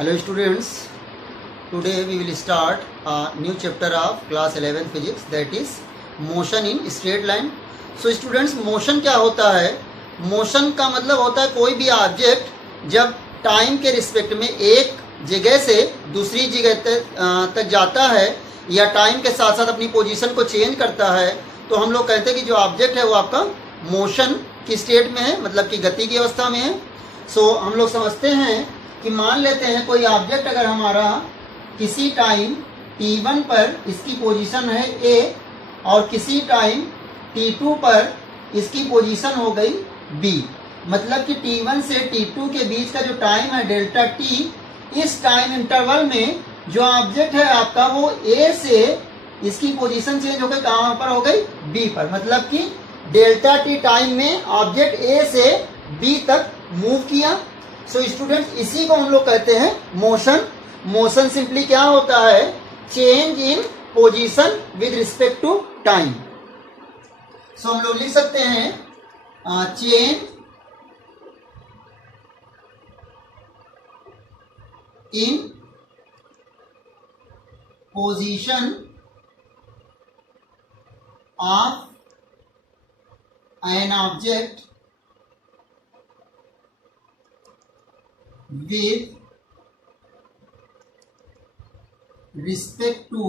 Hello students, today we will start a new chapter of class 11 physics, that is motion in straight line. So students, motion क्या होता है? Motion का मतलब होता है कोई भी ऑब्जेक्ट जब टाइम के रिस्पेक्ट में एक जगह से दूसरी जगह तक जाता है या टाइम के साथ साथ अपनी पोजीशन को चेंज करता है, तो हम लोग कहते हैं कि जो ऑब्जेक्ट है वो आपका मोशन की स्टेट में है, मतलब कि गति की अवस्था में है. सो हम लोग समझते हैं कि मान लेते हैं कोई ऑब्जेक्ट अगर हमारा किसी टाइम t1 पर इसकी पोजीशन है a और किसी टाइम t2 पर इसकी पोजीशन हो गई b, मतलब कि t1 से t2 के बीच का जो टाइम है डेल्टा t, इस टाइम इंटरवल में जो ऑब्जेक्ट है आपका वो a से इसकी पोजीशन चेंज हो गई, कहाँ पर हो गई b पर, मतलब कि डेल्टा t टाइम में ऑब्जेक्ट a से b तक मूव किया. सो स्टूडेंट्स, इसी को हम लोग कहते हैं मोशन. मोशन सिंपली क्या होता है? Change in position with respect to time. So हम लोग लिख सकते हैं change in position of an object with respect to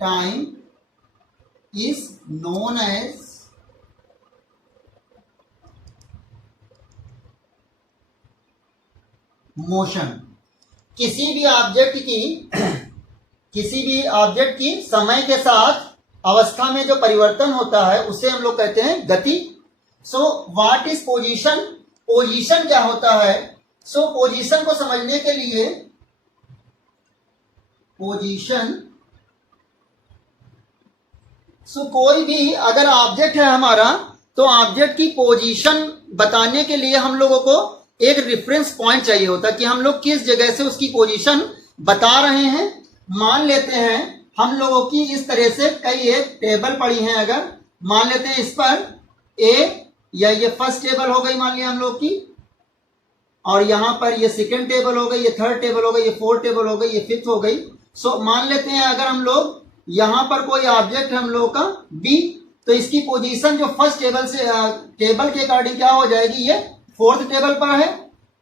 time is known as motion. किसी भी ऑब्जेक्ट की समय के साथ अवस्था में जो परिवर्तन होता है उसे हम लोग कहते हैं गति. So what is position? Position क्या होता है? सो पोजीशन को समझने के लिए कोई भी अगर ऑब्जेक्ट है हमारा, तो ऑब्जेक्ट की पोजीशन बताने के लिए हम लोगों को एक रेफरेंस पॉइंट चाहिए होता है कि हम लोग किस जगह से उसकी पोजीशन बता रहे हैं. मान लेते हैं हम लोगों की इस तरह से कई एक टेबल पड़ी हैं, अगर मान लेते हैं इस पर ए, या ये फर्स्ट टेबल हो गई मान लिया हम लोग की, और यहां पर ये सेकंड टेबल हो गई, ये थर्ड टेबल हो गई, ये फोर्थ टेबल हो गई, ये फिफ्थ हो गई. सो मान लेते हैं अगर हम लोग यहां पर कोई ऑब्जेक्ट हम लोग का बी, तो इसकी पोजीशन जो फर्स्ट टेबल के अकॉर्डिंग क्या हो जाएगी, ये फोर्थ टेबल पर है.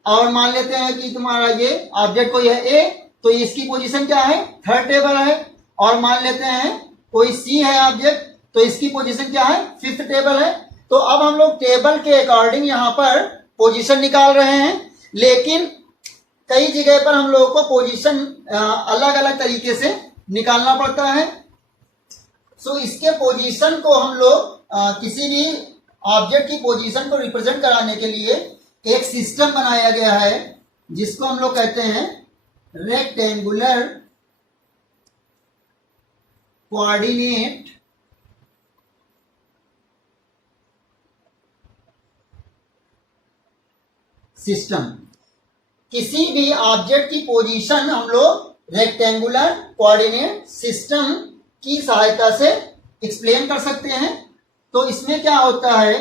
और मान लेते हैं कि तुम्हारा ये ऑब्जेक्ट कोई है ए, तो इसकी पोजीशन क्या है, थर्ड टेबल है. और मान लेते हैं कोई सी है ऑब्जेक्ट, तो इसकी पोजीशन क्या है, फिफ्थ टेबल है. तो अब हम लोग टेबल के अकॉर्डिंग यहां पर पोजीशन निकाल रहे हैं, लेकिन कई जगह पर हम लोगों को पोजीशन अलग अलग तरीके से निकालना पड़ता है. सो इसके पोजीशन को हम लोग किसी भी ऑब्जेक्ट की पोजीशन को रिप्रेजेंट कराने के लिए एक सिस्टम बनाया गया है जिसको हम लोग कहते हैं रेक्टेंगुलर कोऑर्डिनेट सिस्टम. किसी भी ऑब्जेक्ट की पोजीशन हम लोग रेक्टेंगुलर कोऑर्डिनेट सिस्टम की सहायता से एक्सप्लेन कर सकते हैं. तो इसमें क्या होता है,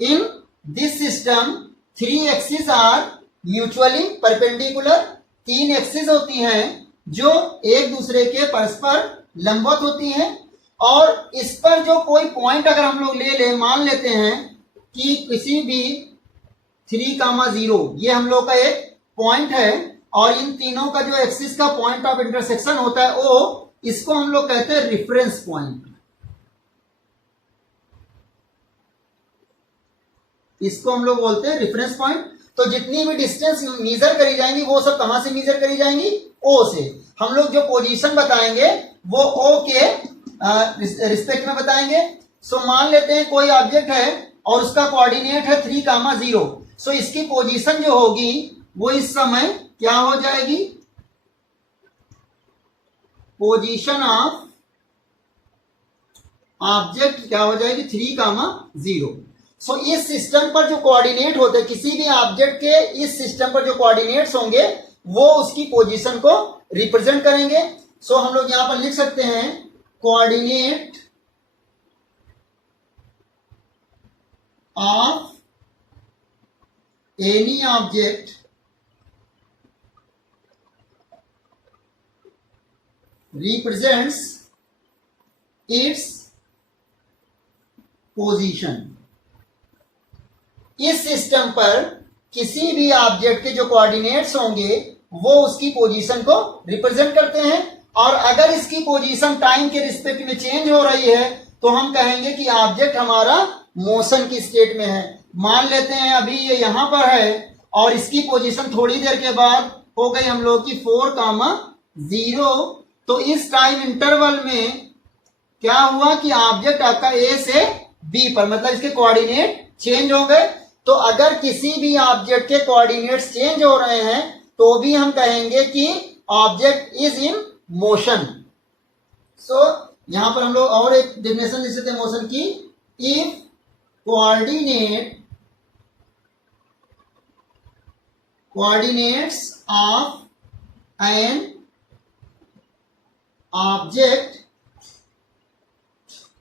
in this system 3 axis are mutually perpendicular. 3 axis होती हैं जो एक दूसरे के परस्पर लंबवत होती हैं, और इस पर जो कोई पॉइंट अगर हम लोग ले लें, मान लेते हैं कि किसी भी 3,0 ये हम लोग का एक पॉइंट है, और इन तीनों का जो एक्सिस का पॉइंट ऑफ इंटरसेक्शन होता है ओ, इसको हम लोग कहते हैं रेफरेंस पॉइंट. इसको हम लोग बोलते हैं रेफरेंस पॉइंट. तो जितनी भी डिस्टेंस मेजर करी जाएंगी वो सब कहां से मेजर करी जाएंगी, ओ से. हम लोग जो पोजीशन बताएंगे वो ओ के रिस्पेक्ट में बताएंगे. सो मान लेते हैं कोई ऑब्जेक्ट है और उसका कोऑर्डिनेट है 3,0. सो इसकी पोजीशन जो होगी वो इस समय क्या हो जाएगी, पोजीशन ऑफ ऑब्जेक्ट क्या हो जाएगी, 3,0. सो इस सिस्टम पर जो कोऑर्डिनेट होते हैं, किसी भी ऑब्जेक्ट के इस सिस्टम पर जो कोऑर्डिनेट्स होंगे वो उसकी पोजीशन को रिप्रेजेंट करेंगे. सो हम लोग यहां पर लिख सकते हैं coordinate of any object represents its position। इस सिस्टम पर किसी भी ऑब्जेक्ट के जो कोऑर्डिनेट्स होंगे वो उसकी पोजीशन को रिप्रेजेंट करते हैं, और अगर इसकी पोजीशन टाइम के रिस्पेक्ट में चेंज हो रही है तो हम कहेंगे कि ऑब्जेक्ट हमारा मोशन की स्टेट में है। मान लेते हैं अभी ये यहां पर है और इसकी पोजीशन थोड़ी देर के बाद हो गई हम लोग की 4,0, तो इस टाइम इंटरवल में क्या हुआ कि ऑब्जेक्ट आपका ए से बी पर, मतलब इसके कोऑर्डिनेट चेंज हो गए। तो अगर किसी भी ऑब्जेक्ट के कोऑर्डिनेट्स चेंज हो रहे हैं तो भी हम कहेंगे कि ऑब्जेक्ट इज इन मोशन। सो यहां पर हम लोग और एक डेफिनेशन लिख सकते हैं मोशन की, if coordinates of an object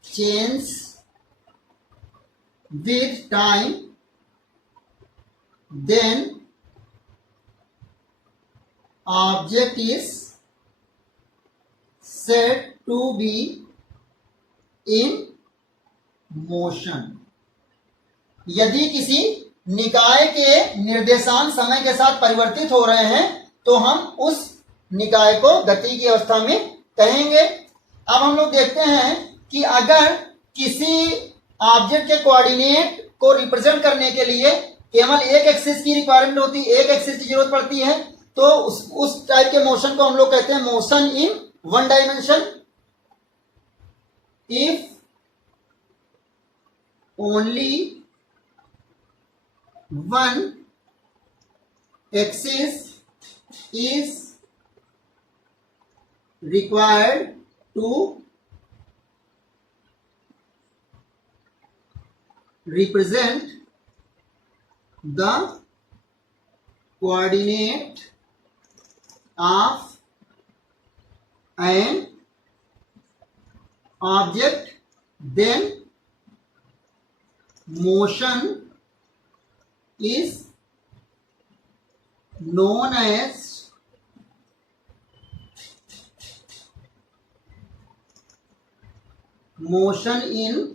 change with time, then object is said to be in motion। यदि किसी निकाय के निर्देशांक समय के साथ परिवर्तित हो रहे हैं तो हम उस निकाय को गति की अवस्था में कहेंगे। अब हम लोग देखते हैं कि अगर किसी ऑब्जेक्ट के कोऑर्डिनेट को रिप्रेजेंट करने के लिए केवल एक एक्सिस की रिक्वायरमेंट होती है, एक एक्सिस की जरूरत पड़ती है, तो उस टाइप के मोशन को हम लोग कहते हैं motion in one dimension. If only one axis is required to represent the coordinate of an object, then motion is known as motion in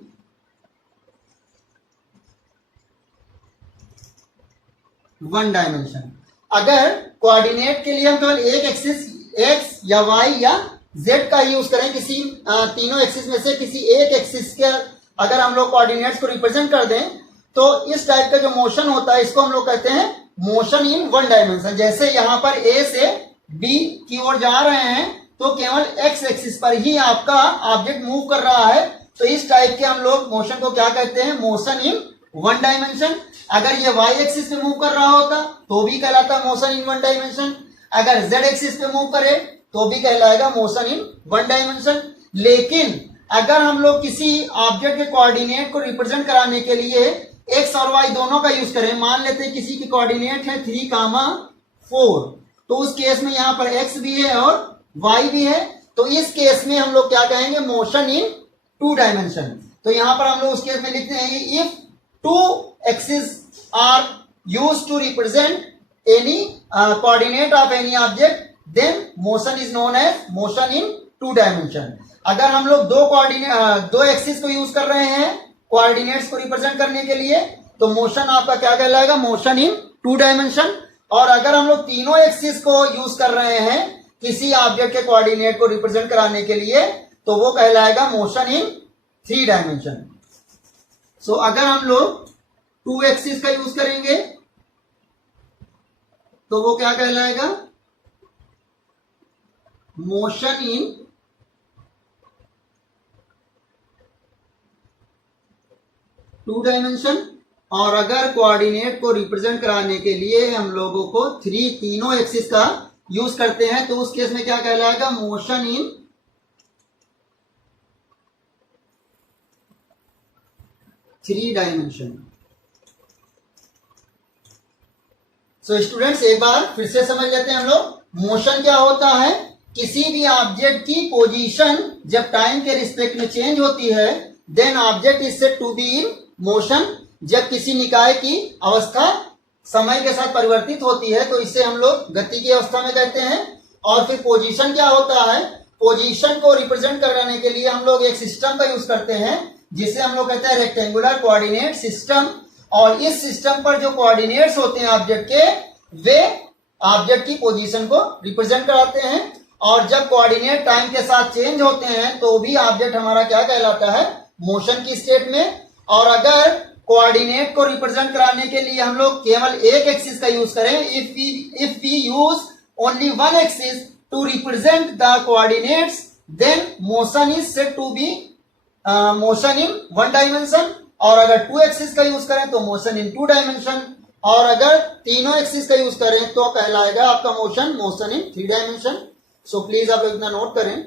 one dimension. अगर कोऑर्डिनेट के लिए हम केवल एक एक्सिस एक्स या वाई या जेड का use करें, किसी तीनों एक्सिस में से किसी एक एक्सिस के अगर हम लोग कोऑर्डिनेट्स को रिप्रेजेंट कर दें तो इस टाइप का जो मोशन होता है इसको हम लोग कहते हैं मोशन इन वन डायमेंशन। जैसे यहां पर ए से बी की ओर जा रहे हैं तो केवल एक्स एक्सिस पर ही आपका ऑब्जेक्ट मूव कर रहा है, तो इस टाइप के हम लोग मोशन को क्या कहते हैं मोशन इन वन डायमेंशन। अगर ये वाई एक्सिस पे मूव कर रहा होता तो भी कहलाता मोशन इन वन डायमेंशन, अगर जेड एक्सिस पे मूव करे तो भी कहलाएगा मोशन इन वन डायमेंशन। लेकिन अगर हम लोग किसी ऑब्जेक्ट के कोऑर्डिनेट को रिप्रेजेंट कराने के लिए एक्स और वाई दोनों का यूज करें, मान लेते हैं किसी के कोऑर्डिनेट है 3,4, तो उस केस में यहां पर एक्स भी है और वाई भी है, तो इस केस में हम लोग क्या कहेंगे मोशन इन टू डायमेंशन। तो यहां पर हम लोग उस केस में लिखते हैं if two axis are used to represent any coordinate of any object then motion is known as motion in two dimension. अगर हम लोग दो एक्सिस को यूज कर रहे हैं कोऑर्डिनेट्स को रिप्रेजेंट करने के लिए तो मोशन आपका क्या कहलाएगा मोशन इन टू डायमेंशन। और अगर हम लोग तीनों एक्सिस को यूज कर रहे हैं किसी ऑब्जेक्ट के कोऑर्डिनेट को रिप्रेजेंट कराने के लिए तो वो कहलाएगा मोशन इन थ्री डायमेंशन। सो अगर हम लोग टू एक्सिस का यूज करेंगे तो वो क्या कहलाएगा मोशन इन टू डायमेंशन। और अगर कोऑर्डिनेट को रिप्रेजेंट कराने के लिए हम लोगों को तीनों एक्सिस का यूज करते हैं तो उस केस में क्या कहलाएगा motion in three dimension. So students एक बार फिर से समझ लेते हैं हम लोग मोशन क्या होता है। किसी भी ऑब्जेक्ट की पोजीशन जब टाइम के रिस्पेक्ट में चेंज होती है then object is said to be in motion. जब किसी निकाय की अवस्था समय के साथ परिवर्तित होती है, तो इसे हम लोग गति की अवस्था में कहते हैं। और फिर पोजीशन क्या होता है, पोजीशन को रिप्रेजेंट कराने के लिए हम लोग एक सिस्टम का यूज करते हैं जिसे हम लोग कहते हैं रेक्टेंगुलर कोऑर्डिनेट सिस्टम। और इस सिस्टम पर जो कोऑर्डिनेट्स होते हैं ऑब्जेक्ट के, वे ऑब्जेक्ट की पोजीशन को रिप्रेजेंट कराते हैं। और जब कोऑर्डिनेट टाइम के साथ चेंज होते हैं तो भी ऑब्जेक्ट हमारा क्या कहलाता है, मोशन की स्टेट में। और अगर कोऑर्डिनेट को रिप्रेजेंट कराने के लिए हम लोग केवल एक एक्सिस का यूज करें, if we use only one axis to represent the coordinates, then motion is said to be motion in one dimension. और अगर टू एक्सिस का यूज करें तो मोशन इन टू डायमेंशन। और अगर तीनों एक्सिस का यूज करें तो कहलाएगा आपका motion motion in three dimension. So please आप लोग इतना नोट करें।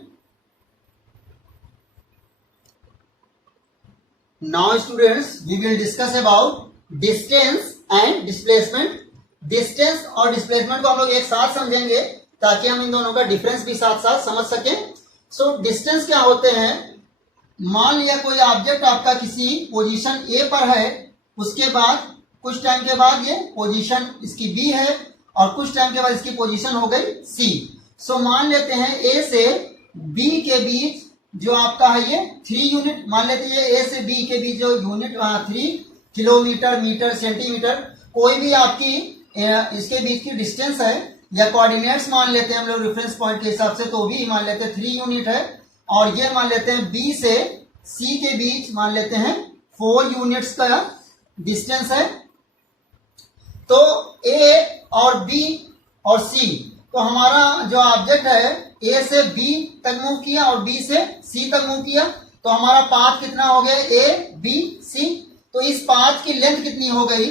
Now students we will discuss about distance and displacement. Distance और डिस्प्लेसमेंट को हम लोग एक साथ समझेंगे ताकि हम इन दोनों का डिफरेंस भी साथ साथ समझ सकें। सो डिस्टेंस क्या होते हैं, मान लिया कोई ऑब्जेक्ट आपका किसी पोजीशन ए पर है, उसके बाद कुछ टाइम के बाद ये पोजीशन इसकी बी है और कुछ टाइम के बाद इसकी पोजीशन हो गई सी। सो मान लेते हैं ए से बी के बीच जो आपका है ये 3 यूनिट, मान लेते हैं ए से बी के बीच जो यूनिट 3 किलोमीटर, मीटर, सेंटीमीटर, कोई भी आपकी इसके बीच की डिस्टेंस है या कोऑर्डिनेट्स मान लेते हैं हम लोग रेफरेंस पॉइंट के हिसाब से, तो भी मान लेते हैं 3 यूनिट है। और ये मान लेते हैं बी से सी के बीच मान लेते हैं 4 यूनिट्स का डिस्टेंस है। तो ए और बी और सी, तो हमारा जो ऑब्जेक्ट है ए से बी तक मूव किया और बी से सी तक मूव किया, तो हमारा पाथ कितना हो गया, ए बी सी। तो इस पाथ की लेंथ कितनी हो गई,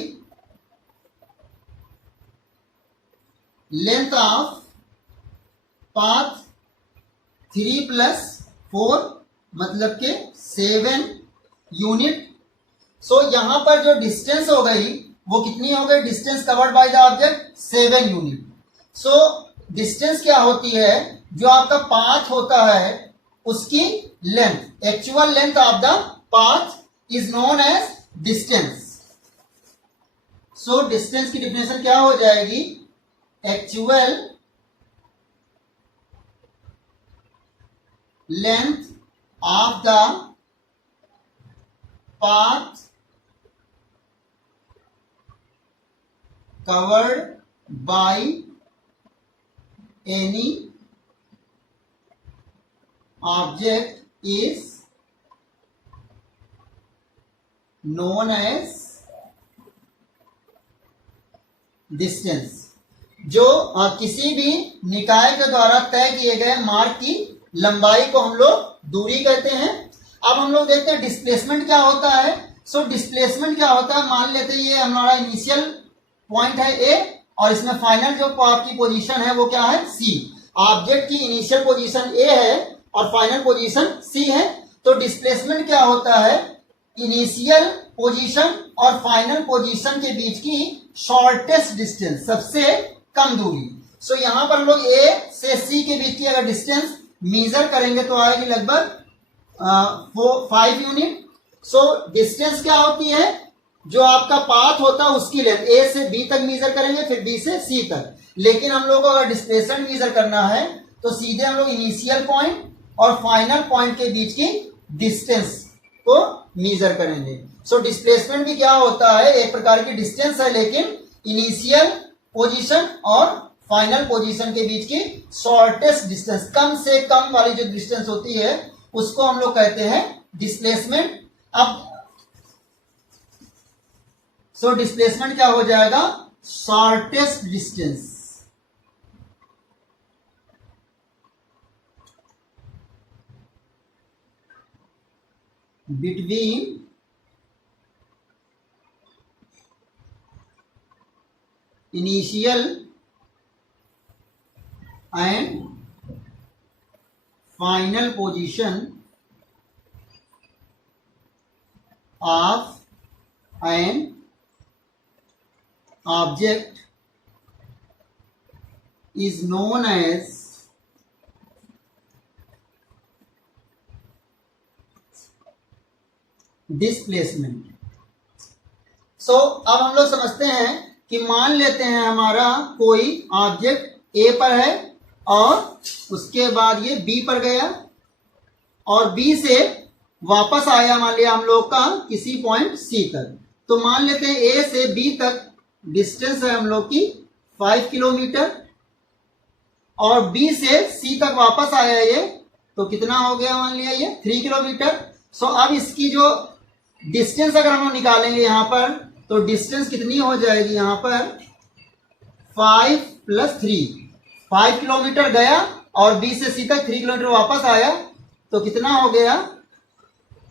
लेंथ ऑफ पाथ 3 + 4 मतलब के 7 यूनिट। सो यहां पर जो डिस्टेंस हो गई वो कितनी हो गई, distance covered by the object 7 unit. So distance क्या होती है, जो आपका पाथ होता है उसकी length, actual length of the path is known as distance. So distance की डिफिनेशन क्या हो जाएगी, actual length of the path covered by any object is known as distance। जो किसी भी निकाय के द्वारा तय किए गए मार्ग की लंबाई को हम लोग दूरी कहते हैं। अब हम लोग देखते हैं डिस्प्लेसमेंट क्या होता है। सो डिस्प्लेसमेंट क्या होता है, मान लेते हैं ये हमारा इनिशियल पॉइंट है ए और इसमें फाइनल जो आपकी पोजीशन है वो क्या है, सी। ऑब्जेक्ट की इनिशियल पोजीशन ए है और फाइनल पोजीशन सी है। तो डिस्प्लेसमेंट क्या होता है, इनिशियल पोजीशन और फाइनल पोजीशन के बीच की शॉर्टेस्ट डिस्टेंस, सबसे कम दूरी। सो यहां पर हम लोग ए से सी के बीच की अगर डिस्टेंस मेजर करेंगे तो आएगी लगभग 5 यूनिट। सो डिस्टेंस क्या होती है, जो आपका पाथ होता है उसकी लेंथ, ए से बी तक मेजर करेंगे फिर बी से सी तक। लेकिन हम लोग को अगर डिस्प्लेसमेंट मेजर करना है तो सीधे हम लोग इनिशियल पॉइंट और फाइनल पॉइंट के बीच की डिस्टेंस को मेजर करेंगे। सो डिस्प्लेसमेंट भी क्या होता है, एक प्रकार की डिस्टेंस है, लेकिन इनिशियल पोजीशन और फाइनल पोजीशन के बीच की शॉर्टेस्ट डिस्टेंस, कम से कम वाली जो डिस्टेंस होती है उसको हम लोग कहते हैं डिस्प्लेसमेंट। अब सो डिस्प्लेसमेंट क्या हो जाएगा, shortest distance. Between initial and final position of an object is known as displacement। सो अब हम लोग समझते हैं कि मान लेते हैं हमारा कोई ऑब्जेक्ट ए पर है और उसके बाद ये बी पर गया और बी से वापस आया मान लिया हम लोग का किसी पॉइंट सी तक। तो मान लेते हैं ए से बी तक डिस्टेंस है हम लोग की 5 किलोमीटर और बी से सी तक वापस आया ये, तो कितना हो गया मान लिया ये 3 किलोमीटर। सो अब इसकी जो डिस्टेंस अगर हम लोग निकालेंगे यहाँ पर, तो डिस्टेंस कितनी हो जाएगी यहाँ पर 5 + 3, 5 किलोमीटर गया और बी से सी तक 3 किलोमीटर वापस आया, तो कितना हो गया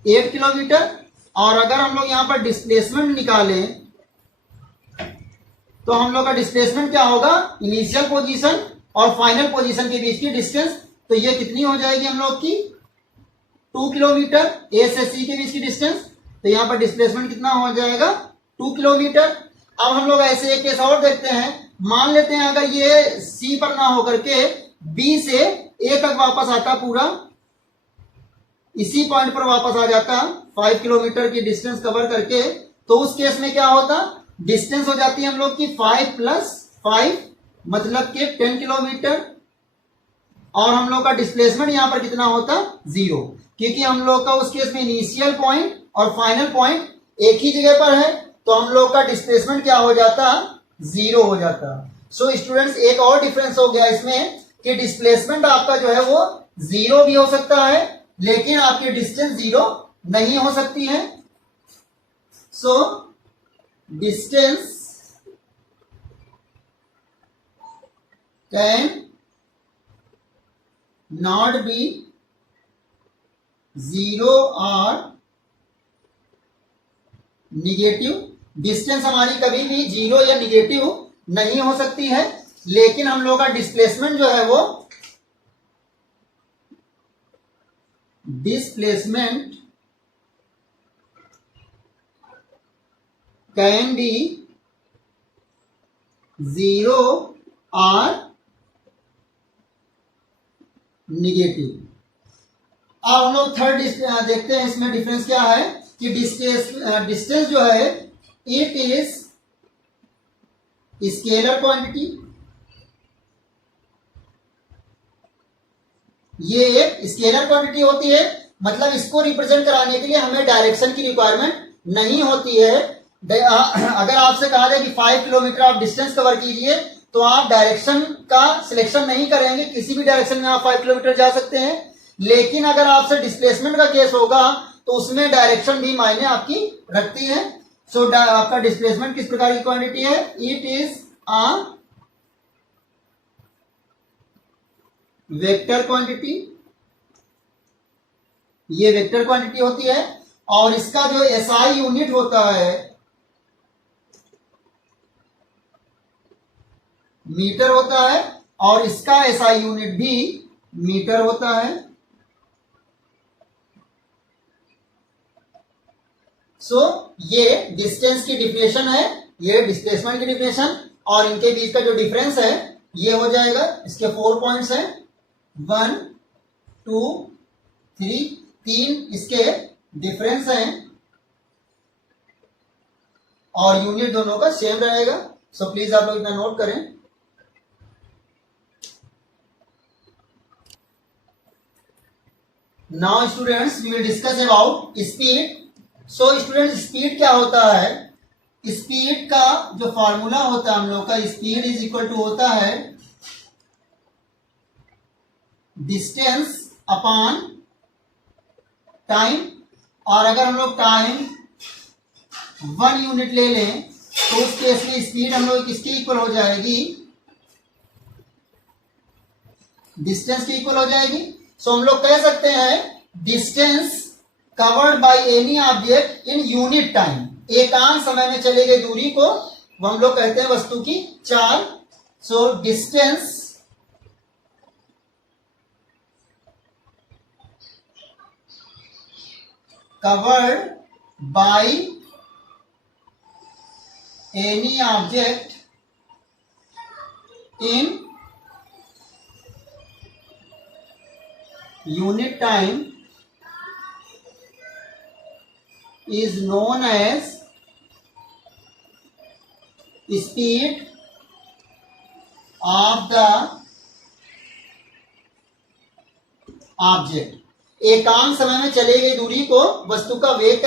8 किलोमीटर। और अगर हम लोग यहाँ पर डिस्प्लेसमेंट निकालें तो हम लोग का डिस्प्लेसमेंट क्या होगा, इनिशियल पोजीशन और फाइनल पोजीशन के बीच की डिस्टेंस, तो ये कितनी हो जाएगी हम लोग की 2 किलोमीटर, ए से सी के बीच की डिस्टेंस। तो यहाँ पर डिस्प्लेसमेंट कितना हो जाएगा 2 किलोमीटर। अब हम लोग ऐसे एक केस और देखते हैं, मान लेते हैं अगर ये सी पर ना होकर के बी से ए तक वापस आता, पूरा इसी पॉइंट पर वापस आ जाता 5 किलोमीटर की डिस्टेंस कवर करके, तो उस केस में क्या होता, डिस्टेंस हो जाती है हम लोग की 5 + 5 मतलब के 10 किलोमीटर और हम लोग का डिस्प्लेसमेंट यहां पर कितना होता 0, क्योंकि हम लोग का उस केस में इनिशियल पॉइंट और फाइनल पॉइंट एक ही जगह पर है, तो हम लोग का डिस्प्लेसमेंट क्या हो जाता 0 हो जाता। सो स्टूडेंट्स एक और डिफरेंस हो गया इसमें कि डिस्प्लेसमेंट आपका जो है वो 0 भी हो सकता है लेकिन आपकी डिस्टेंस 0 नहीं हो सकती है। So distance can not be 0 और निगेटिव। डिस्टेंस हमारी कभी भी 0 या निगेटिव नहीं हो सकती है, लेकिन हम लोग का डिस्प्लेसमेंट जो है वो डिस्प्लेसमेंट कैन बी 0 और निगेटिव। अब हम लोग थर्ड देखते हैं इसमें डिफरेंस क्या है कि डिस्टेंस जो है इट इज स्केलर क्वांटिटी, ये एक स्केलर क्वांटिटी होती है, मतलब इसको रिप्रेजेंट कराने के लिए हमें डायरेक्शन की रिक्वायरमेंट नहीं होती है। अगर आपसे कहा जाए कि 5 किलोमीटर आप डिस्टेंस कवर कीजिए तो आप डायरेक्शन का सिलेक्शन नहीं करेंगे, किसी भी डायरेक्शन में आप 5 किलोमीटर जा सकते हैं। लेकिन अगर आपसे डिस्प्लेसमेंट का केस होगा तो उसमें डायरेक्शन भी मायने आपकी रखती है। सो आपका डिस्प्लेसमेंट किस प्रकार की क्वांटिटी है, it is a vector quantity, ये वेक्टर क्वांटिटी होती है और इसका जो एसआई यूनिट होता है मीटर होता है और इसका एसआई यूनिट भी मीटर होता है। सो ये डिस्टेंस की डिफिनेशन है, ये डिस्प्लेसमेंट की डिफिनेशन, और इनके बीच का जो डिफरेंस है ये हो जाएगा, इसके 4 पॉइंट्स हैं 1 2 3, 3 इसके डिफरेंस हैं और यूनिट दोनों का सेम रहेगा। सो प्लीज आप लोग इतना नोट करें। Now students we will discuss about speed. So student speed क्या होता है, स्पीड का जो फॉर्मूला होता है हम लोग का, स्पीड इज इक्वल टू होता है डिस्टेंस अपॉन टाइम, और अगर हम लोग टाइम 1 यूनिट ले लें तो उस केस में स्पीड हम लोग किसके इक्वल हो जाएगी, डिस्टेंस की इक्वल हो जाएगी। सो हम लोग कह सकते हैं distance covered by any object in unit time, एकांक समय में चले गए दूरी को वो हम लोग कहते हैं वस्तु की चाल। So distance covered by any object in unit time is known as speed of the object, एकांक समय में चली गई दूरी को वस्तु का वेग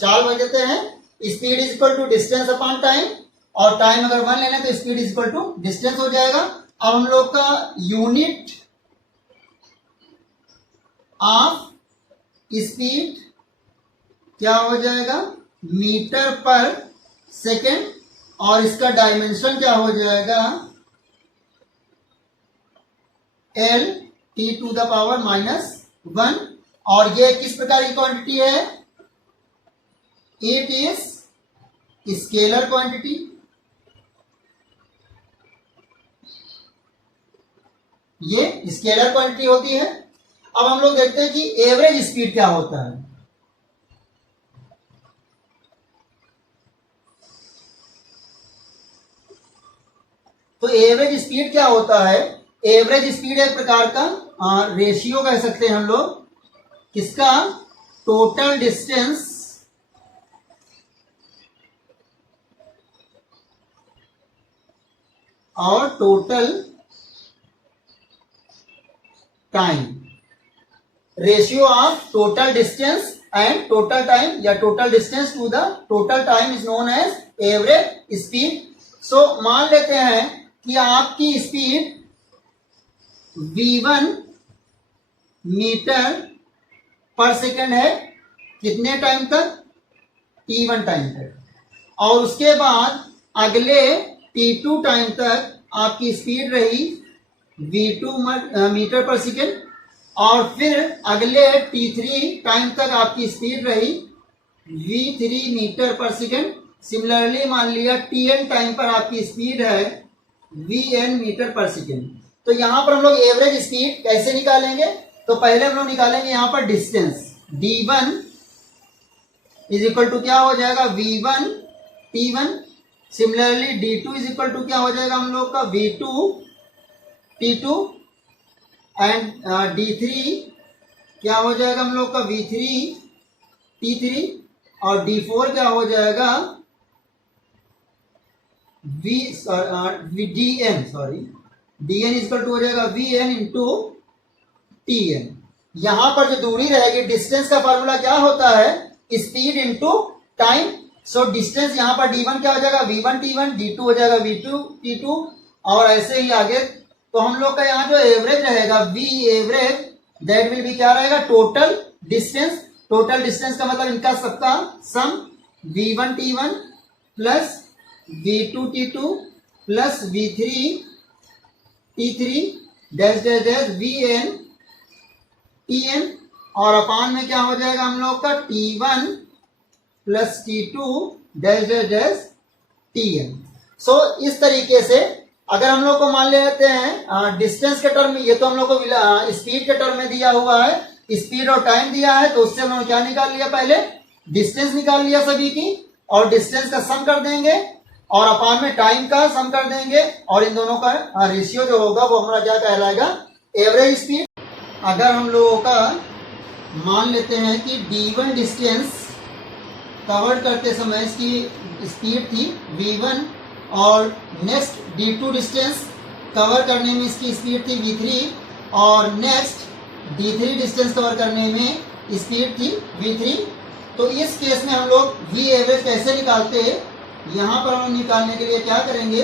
चाल बोल देते हैं। Speed is equal to distance upon time, और टाइम अगर 1 लेना तो speed is equal to distance हो जाएगा। अब हम लोग का यूनिट ऑफ स्पीड क्या हो जाएगा, मीटर पर सेकेंड, और इसका डायमेंशन क्या हो जाएगा, L t to the power -1। और ये किस प्रकार की क्वांटिटी है, इट इज स्केलर क्वांटिटी। ये स्केलर क्वांटिटी होती है। अब हम लोग देखते हैं कि एवरेज स्पीड क्या होता है। तो एवरेज स्पीड क्या होता है, एवरेज स्पीड एक प्रकार का रेशियो कह सकते हैं हम लोग, किसका, टोटल डिस्टेंस और total time, ratio of total distance and total time, या total distance to the total time is known as average speed. So मान लेते हैं कि आपकी स्पीड v1 मीटर पर सेकेंड है, कितने टाइम तक, t1 टाइम तक, और उसके बाद अगले t2 टाइम तक आपकी स्पीड रही v2 मीटर पर सेकेंड, और फिर अगले t3 टाइम तक आपकी स्पीड रही v3 मीटर पर सेकेंड। सिमिलरली मान लिया tn टाइम पर आपकी स्पीड है vn मीटर पर सेकेंड। तो यहां पर हम लोग एवरेज स्पीड कैसे निकालेंगे, तो पहले हम लोग निकालेंगे यहां पर distance, d1 is equal to क्या हो जाएगा, v1 t1। Similarly d2 is equal to क्या हो जाएगा हम लोग का, v2 t2, एंड d3 क्या हो जाएगा हम लोग का, v3 t3, और d4 क्या हो जाएगा, dn इक्वल टू हो जाएगा vn इंटू tn। यहां पर जो दूरी रहेगी, डिस्टेंस का फॉर्मूला क्या होता है, speed into time. So distance यहां पर d1 क्या हो जाएगा, v1 t1, d2 हो जाएगा v2 t2, और ऐसे ही आगे। तो हम लोग का यहाँ जो एवरेज रहेगा, v average, that will be क्या रहेगा, टोटल डिस्टेंस। टोटल डिस्टेंस का मतलब इनका सबका सम, v1 t1 plus v2 t2 plus v3 t3 dash dash dash vn tn, और अपान में क्या हो जाएगा हम लोग का, t1 plus t2 dash dash dash tn। सो इस तरीके से अगर हम लोग को मान लेते हैं डिस्टेंस के टर्म में, ये तो हम लोग को स्पीड के टर्म में दिया हुआ है, स्पीड और टाइम दिया है, तो उससे हम लोग क्या निकाल लिया, पहले डिस्टेंस निकाल लिया सभी की, और डिस्टेंस का सम कर देंगे, और अपान में टाइम का सम कर देंगे, और इन दोनों का रेशियो जो होगा वो हमारा क्या कहलाएगा, एवरेज स्पीड। अगर हम लोगों का मान लेते हैं कि d1 डिस्टेंस कवर करते समय इसकी स्पीड थी v1, और नेक्स्ट d2 डिस्टेंस कवर करने में इसकी स्पीड थी v3, और नेक्स्ट d3 डिस्टेंस कवर करने में स्पीड थी v3। तो इस केस में हम लोग v एवरेज कैसे निकालते हैं, यहाँ पर हम निकालने के लिए क्या करेंगे,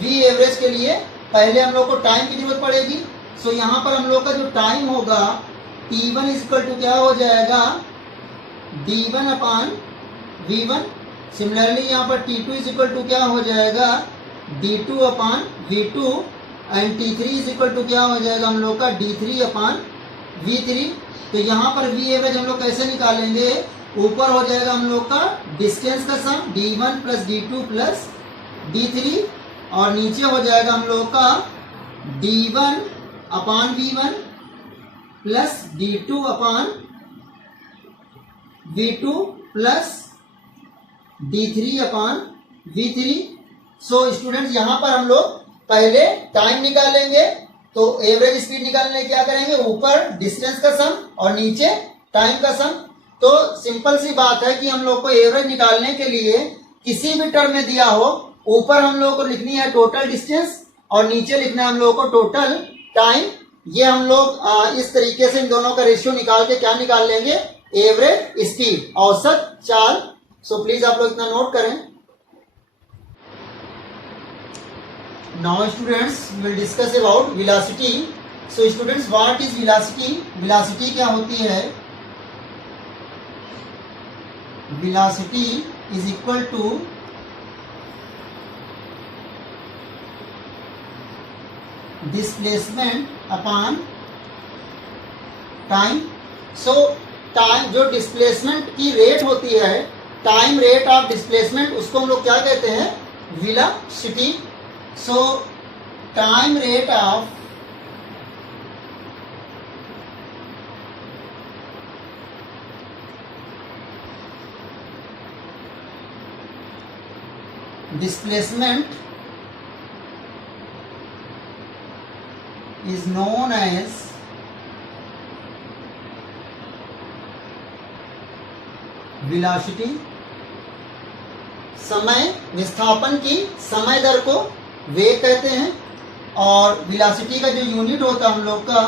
v एवरेज के लिए पहले हम लोग को टाइम की जरूरत पड़ेगी। सो यहाँ पर हम लोग का जो टाइम होगा, t1 इज इक्वल टू क्या हो जाएगा, d1 अपान v1। सिमिलरली यहाँ पर t2 इज इक्वल टू क्या हो जाएगा, d2 upon v2, and t3 is equal to क्या हो जाएगा हम लोग का, d3 अपान v3। तो यहाँ पर v एवरेज हम लोग कैसे निकालेंगे, ऊपर हो जाएगा हम लोग का डिस्टेंस का सम d1 plus d2 plus d3, और नीचे हो जाएगा हम लोग का d1 अपान v1 plus d2 upon v2 plus d3 अपान v3। सो स्टूडेंट्स यहाँ पर हम लोग पहले टाइम निकालेंगे, तो एवरेज स्पीड निकालने क्या करेंगे, ऊपर डिस्टेंस का सम और नीचे टाइम का सम। तो सिंपल सी बात है कि हम लोग को एवरेज निकालने के लिए किसी भी टर्म में दिया हो ऊपर हम लोगों को लिखनी है टोटल डिस्टेंस और नीचे लिखना है हम लोगों को टोटल टाइम। ये हम लोग इस तरीके से इन दोनों का रेशियो निकाल के क्या निकाल लेंगे, एवरेज स्पीड, औसत चाल। सो प्लीज आप लोग इतना नोट करें। Now students will discuss about velocity. So students what is velocity? Velocity क्या होती है? Velocity is equal to displacement upon time. So time, जो डिस्प्लेसमेंट की रेट होती है, टाइम रेट ऑफ डिस्प्लेसमेंट, उसको हम लोग क्या कहते हैं, velocity. So time rate of displacement is known as velocity। समय विस्थापन की समय दर को वेग कहते हैं और वेलोसिटी का जो यूनिट होता है हम लोग का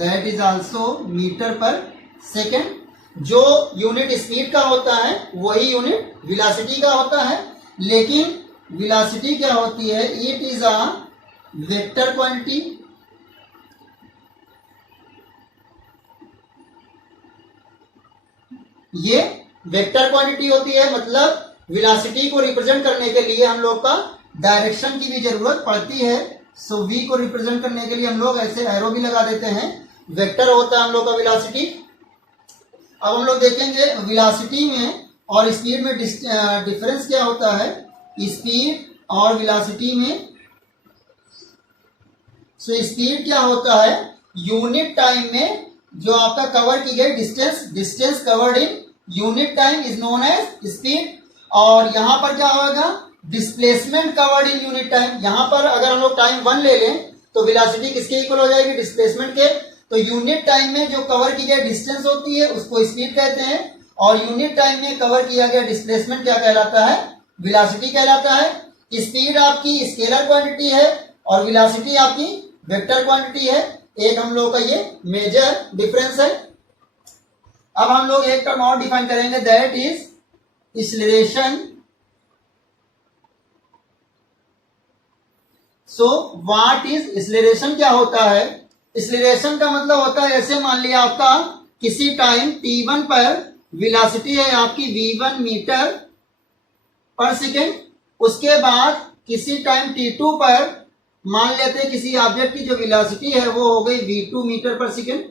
दैट इज आल्सो मीटर पर सेकेंड। जो यूनिट स्पीड का होता है वही यूनिट वेलोसिटी का होता है, लेकिन वेलोसिटी क्या होती है, it is a vector quantity. ये वेक्टर क्वांटिटी होती है, मतलब वेलोसिटी को रिप्रेजेंट करने के लिए हम लोग का डायरेक्शन की भी जरूरत पड़ती है। सो v को रिप्रेजेंट करने के लिए हम लोग ऐसे एरो भी लगा देते हैं, वेक्टर होता है हम लोग का वेलोसिटी। अब हम लोग देखेंगे वेलोसिटी में और स्पीड में डिफरेंस क्या होता है, स्पीड और वेलोसिटी में। सो स्पीड क्या होता है, यूनिट टाइम में जो आपका कवर की गई distance covered in unit time is known as speed. और यहां पर क्या होगा, displacement covered in unit time. यहां पर अगर हम लोग टाइम 1 ले लें तो वेलोसिटी किसके इक्वल हो जाएगी, डिस्प्लेसमेंट के। तो यूनिट टाइम में जो कवर की गई डिस्टेंस होती है उसको स्पीड कहते हैं, और यूनिट टाइम में कवर किया गया डिस्प्लेसमेंट क्या कहलाता है, वेलोसिटी कहलाता है। स्पीड आपकी स्केलर क्वांटिटी है और वेलोसिटी आपकी वेक्टर क्वांटिटी है। एक हम लोग का ये मेजर डिफरेंस है। अब हम लोग एक टर्म और डिफाइन करेंगे, that is acceleration. So what is acceleration? क्या होता है, एक्सीलरेशन का मतलब होता है, ऐसे मान लिया आपका किसी टाइम t1 पर वेलोसिटी है आपकी v1 मीटर पर सेकेंड, उसके बाद किसी टाइम t2 पर मान लेते हैं किसी ऑब्जेक्ट की जो वेलोसिटी है वो हो गई v2 मीटर पर सेकेंड।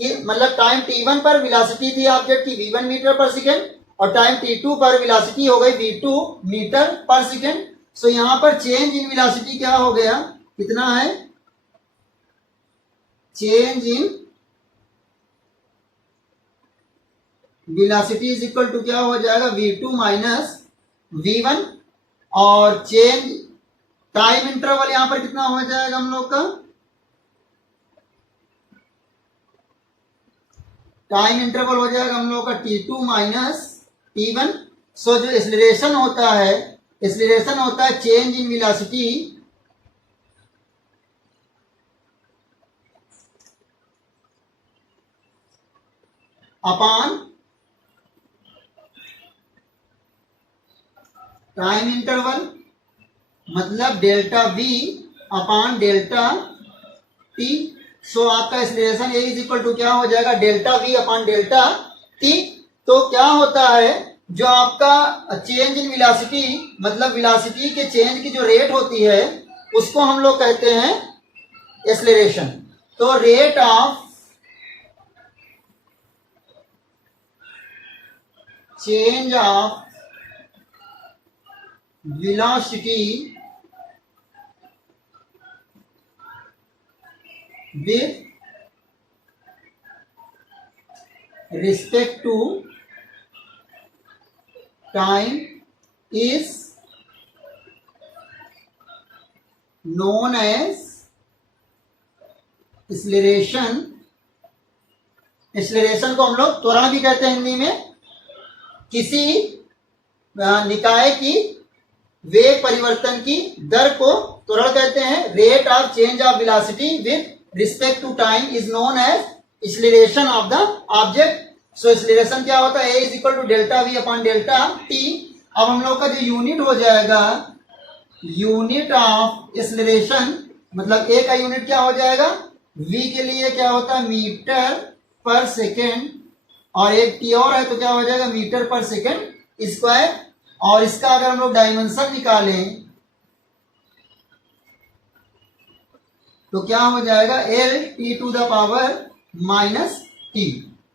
कि मतलब टाइम t1 पर वेलोसिटी थी ऑब्जेक्ट की v1 मीटर पर सेकेंड और टाइम t2 पर वेलोसिटी हो गई v2 मीटर पर सेकेंड। सो यहां पर चेंज इन वेलोसिटी क्या हो गया, कितना है, change in velocity is equal to क्या हो जाएगा, v2 माइनस v1। और चेंज टाइम इंटरवल यहां पर कितना हो जाएगा हम लोग का, टाइम इंटरवल हो जाएगा हम लोग का t2 माइनस t1। सो जो एक्सीलरेशन होता है, एक्सीलरेशन होता है change in velocity upon time interval, मतलब delta v upon delta t। So आपका acceleration a is equal to क्या हो जाएगा, delta v upon delta t। तो क्या होता है, जो आपका चेंज इन वेलोसिटी, मतलब वेलोसिटी के चेंज की जो रेट होती है उसको हम लोग कहते हैं एक्सीलरेशन। तो rate of change of velocity with respect to time is known as acceleration acceleration को हम लोग त्वरण भी कहते हैं हिंदी में। किसी निकाय की वेग परिवर्तन की दर को त्वरण कहते हैं। Rate of change of velocity with respect to time is known as acceleration of the object. So acceleration क्या होता है, a is equal to delta V upon delta T. अब हम लोग का जो यूनिट हो जाएगा, यूनिट ऑफ एक्सीलरेशन, मतलब a का यूनिट क्या हो जाएगा, v के लिए क्या होता है मीटर पर सेकेंड, और एक टी और है तो क्या हो जाएगा मीटर पर सेकेंड स्क्वायर। और इसका अगर हम लोग डायमेंशन निकालें तो क्या हो जाएगा L t to the power minus T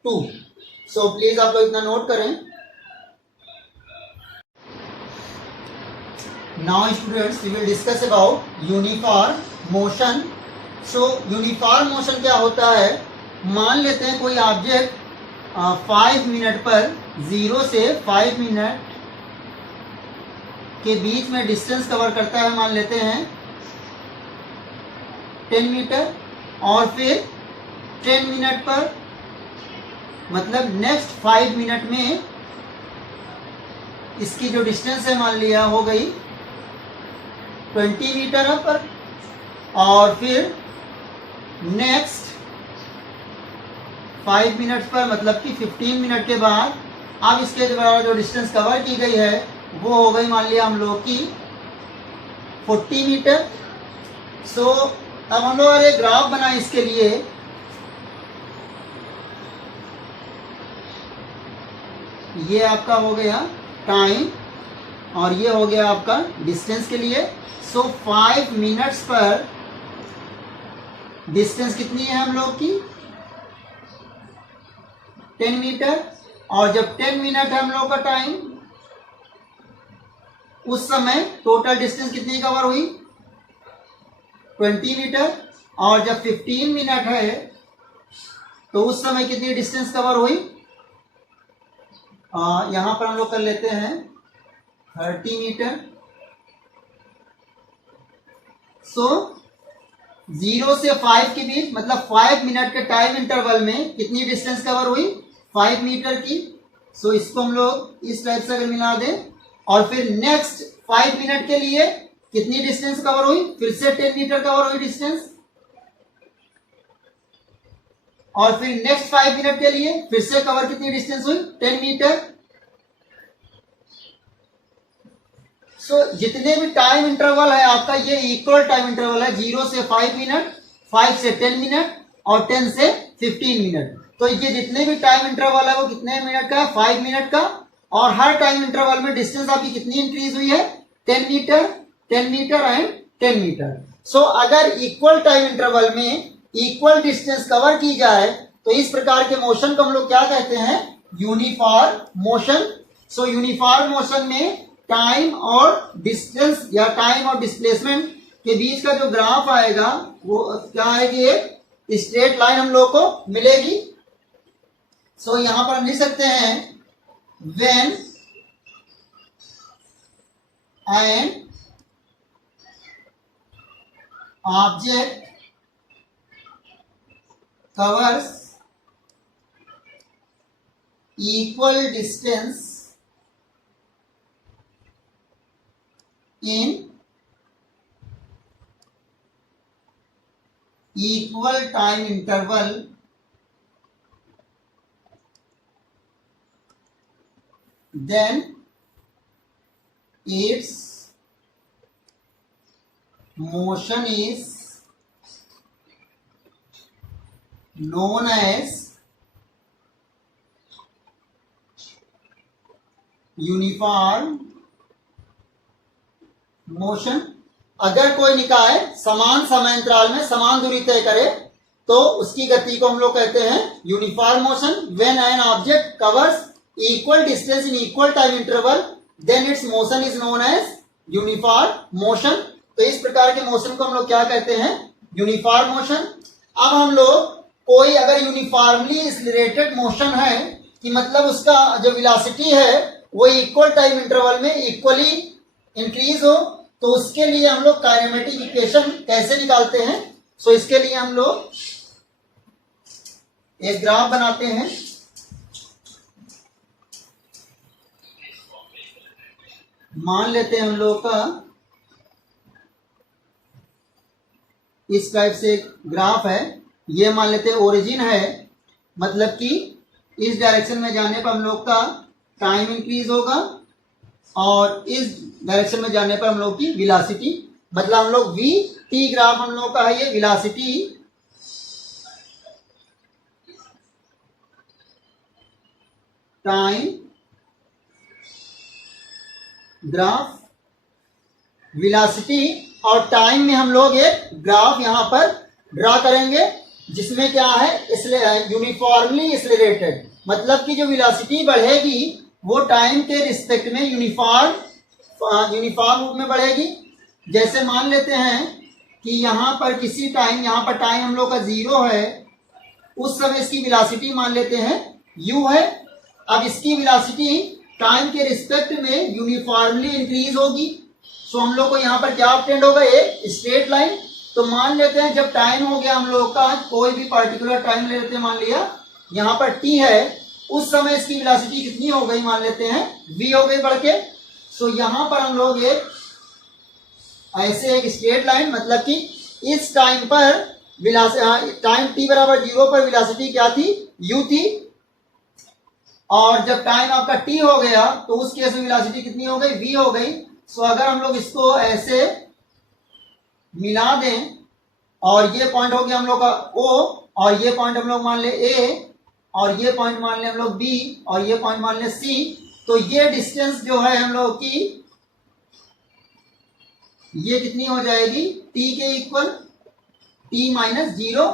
2। So please आप लोग इतना नोट करें। Now students we will discuss about uniform motion. So uniform motion क्या होता है, मान लेते हैं कोई ऑब्जेक्ट 5 मिनट पर 0 से 5 मिनट के बीच में डिस्टेंस कवर करता है, मान लेते हैं 10 मीटर, और फिर 10 मिनट पर मतलब नेक्स्ट 5 मिनट में इसकी जो डिस्टेंस है मान लिया हो गई 20 मीटर पर, और फिर नेक्स्ट 5 मिनट पर मतलब कि 15 मिनट के बाद अब इसके द्वारा जो डिस्टेंस कवर की गई है वो हो गई मान लिया हम लोग की 40 मीटर। सो अब हम लोग एक ग्राफ बनाए इसके लिए। ये आपका हो गया टाइम और ये हो गया आपका डिस्टेंस के लिए। सो 5 मिनट्स पर डिस्टेंस कितनी है हम लोग की 10 मीटर, और जब 10 मिनट है हम लोग का टाइम, उस समय टोटल डिस्टेंस कितनी कवर हुई 20 मीटर, और जब 15 मिनट है तो उस समय कितनी डिस्टेंस कवर हुई, यहां पर हम लोग कर लेते हैं 30 मीटर। सो 0 से 5 के बीच मतलब 5 मिनट के टाइम इंटरवल में कितनी डिस्टेंस कवर हुई 5 मीटर की। सो इसको हम लोग इस टाइप से अगर मिला दें, और फिर नेक्स्ट 5 मिनट के लिए कितनी डिस्टेंस कवर हुई, फिर से 10 मीटर कवर हुई डिस्टेंस, और फिर नेक्स्ट 5 मिनट के लिए फिर से कवर कितनी डिस्टेंस हुई 10 मीटर। सो जितने भी टाइम इंटरवल है आपका ये इक्वल टाइम इंटरवल है, 0 से 5 मिनट, 5 से 10 मिनट और 10 से 15 मिनट। तो ये जितने भी टाइम इंटरवल है वो कितने मिनट का है 5 मिनट का, और हर टाइम इंटरवल में डिस्टेंस आपकी कितनी इंक्रीज हुई है 10 मीटर, 10 मीटर एंड 10 मीटर। सो अगर इक्वल टाइम इंटरवल में इक्वल डिस्टेंस कवर की जाए तो इस प्रकार के मोशन को हम लोग क्या कहते हैं uniform motion. So uniform motion में टाइम और डिस्टेंस या टाइम और डिस्प्लेसमेंट के बीच का जो ग्राफ आएगा वो क्या है कि एक स्ट्रेट लाइन हम लोग को मिलेगी। सो यहां पर हम लिख सकते हैं when an object covers equal distance in equal time interval, then its motion is known as uniform motion. अगर कोई निकाय समान समांतराल में समान दूरी तय करे तो उसकी गति को हम लोग कहते हैं uniform motion. When an object covers equal distance in equal time interval then its motion is known as uniform motion. तो इस प्रकार के मोशन को हम लोग क्या कहते हैं यूनिफॉर्म मोशन। अब हम लोग कोई अगर यूनिफॉर्मली एक्सीलरेटेड मोशन है कि मतलब उसका जो वेलोसिटी है वो इक्वल टाइम इंटरवल में इक्वली इंक्रीज हो, तो उसके लिए हम लोग काइनेमेटिक इक्वेशन कैसे निकालते हैं। सो इसके लिए हम लोग एक ग्राफ बनाते हैं। मान लेते हैं हम लोग का इस टाइप से एक ग्राफ है। ये मान लेते हैं ओरिजिन है, मतलब कि इस डायरेक्शन में जाने पर हम लोग का टाइम इंक्रीज होगा और इस डायरेक्शन में जाने पर हम लोग की वेलोसिटी, मतलब हम लोग वी टी ग्राफ हम लोग का है ये वेलोसिटी टाइम ग्राफ, वेलोसिटी और टाइम में हम लोग एक ग्राफ यहां पर ड्रा करेंगे जिसमें क्या है यूनिफॉर्मली एक्सेलरेटेड, मतलब कि जो वेलोसिटी बढ़ेगी वो टाइम के रिस्पेक्ट में यूनिफॉर्म रूप में बढ़ेगी। जैसे मान लेते हैं कि यहाँ पर किसी टाइम, यहाँ पर टाइम हम लोग का 0 है, उस समय इसकी वेलोसिटी मान लेते हैं u है। अब इसकी वेलोसिटी टाइम के रिस्पेक्ट में यूनिफॉर्मली इंक्रीज होगी। सो हम लोग को यहाँ पर क्या ऑब्टेंड होगा, एक स्ट्रेट लाइन। तो मान लेते हैं जब टाइम हो गया हम लोग का, कोई भी पर्टिकुलर टाइम ले लेते हैं, मान लिया यहाँ पर t है, उस समय इसकी वेलोसिटी कितनी हो गई, मान लेते हैं v हो गई बढ़ के। सो यहाँ पर हम लोग एक ऐसे एक स्ट्रेट लाइन, मतलब कि इस टाइम पर टाइम t बराबर 0 पर वेलोसिटी क्या थी, u थी, और जब टाइम आपका t हो गया तो उस केस में वेलोसिटी कितनी हो गई, v हो गई। सो अगर हम लोग इसको ऐसे मिला दें और ये पॉइंट हो गया हम लोग का O और ये पॉइंट हम लोग मान ले A और ये पॉइंट मान ले हम लोग B और ये पॉइंट मान ले C, तो ये डिस्टेंस जो है हम लोग की ये कितनी हो जाएगी, t के इक्वल t माइनस 0,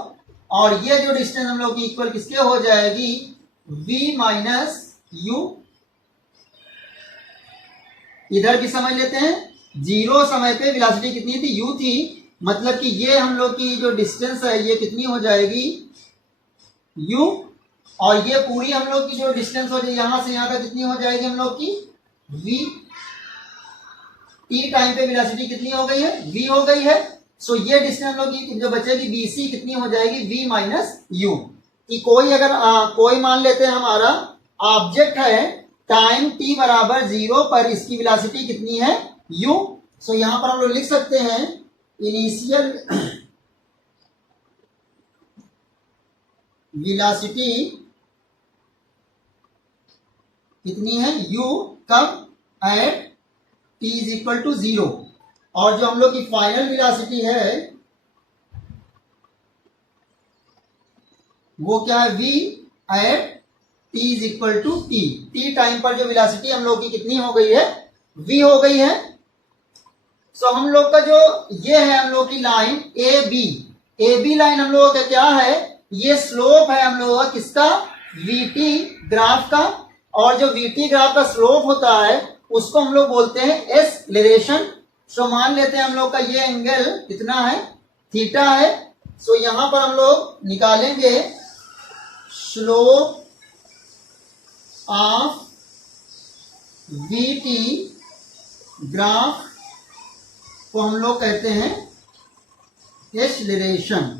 और ये जो डिस्टेंस हम लोग की इक्वल किसके हो जाएगी, v माइनस u। इधर भी समझ लेते हैं, 0 समय पे वेलोसिटी कितनी थी, u थी, मतलब कि ये हम लोग की जो डिस्टेंस है ये कितनी हो जाएगी u, और ये पूरी हम लोग की जो डिस्टेंस हो जाएगी यहां से यहां तक कितनी हो जाएगी हम लोग की v। t टाइम पे वेलोसिटी कितनी हो गई है, v हो गई है। सो ये डिस्टेंस हम लोग की जो बचेगी bc कितनी हो जाएगी, v माइनस u। कि कोई अगर कोई मान लेते हैं हमारा ऑब्जेक्ट है, टाइम t बराबर 0 पर इसकी वेलोसिटी कितनी है, u। सो यहां पर हम लोग लिख सकते हैं इनिशियल वेलोसिटी कितनी है, u, कब, at t is equal to 0, और जो हम लोग की फाइनल वेलोसिटी है वो क्या है, v at t is equal to t time पर जो वेलोसिटी हम लोग की कितनी हो गई है, v हो गई है। सो हम लोग का जो ये है हम लोग की लाइन AB लाइन हम लोगों का क्या है, ये स्लोप है हम लोगों का किसका, VT ग्राफ का, और जो VT ग्राफ का स्लोप होता है उसको हम लोग बोलते हैं एक्सेलरेशन। सो मान लेते हैं हम लोग का ये एंगल कितना है, थीटा है। सो यहां पर हम लोग निकालेंगे स्लोप ऑफ VT ग्राफ को हम लोग कहते हैं एक्सेलरेशन।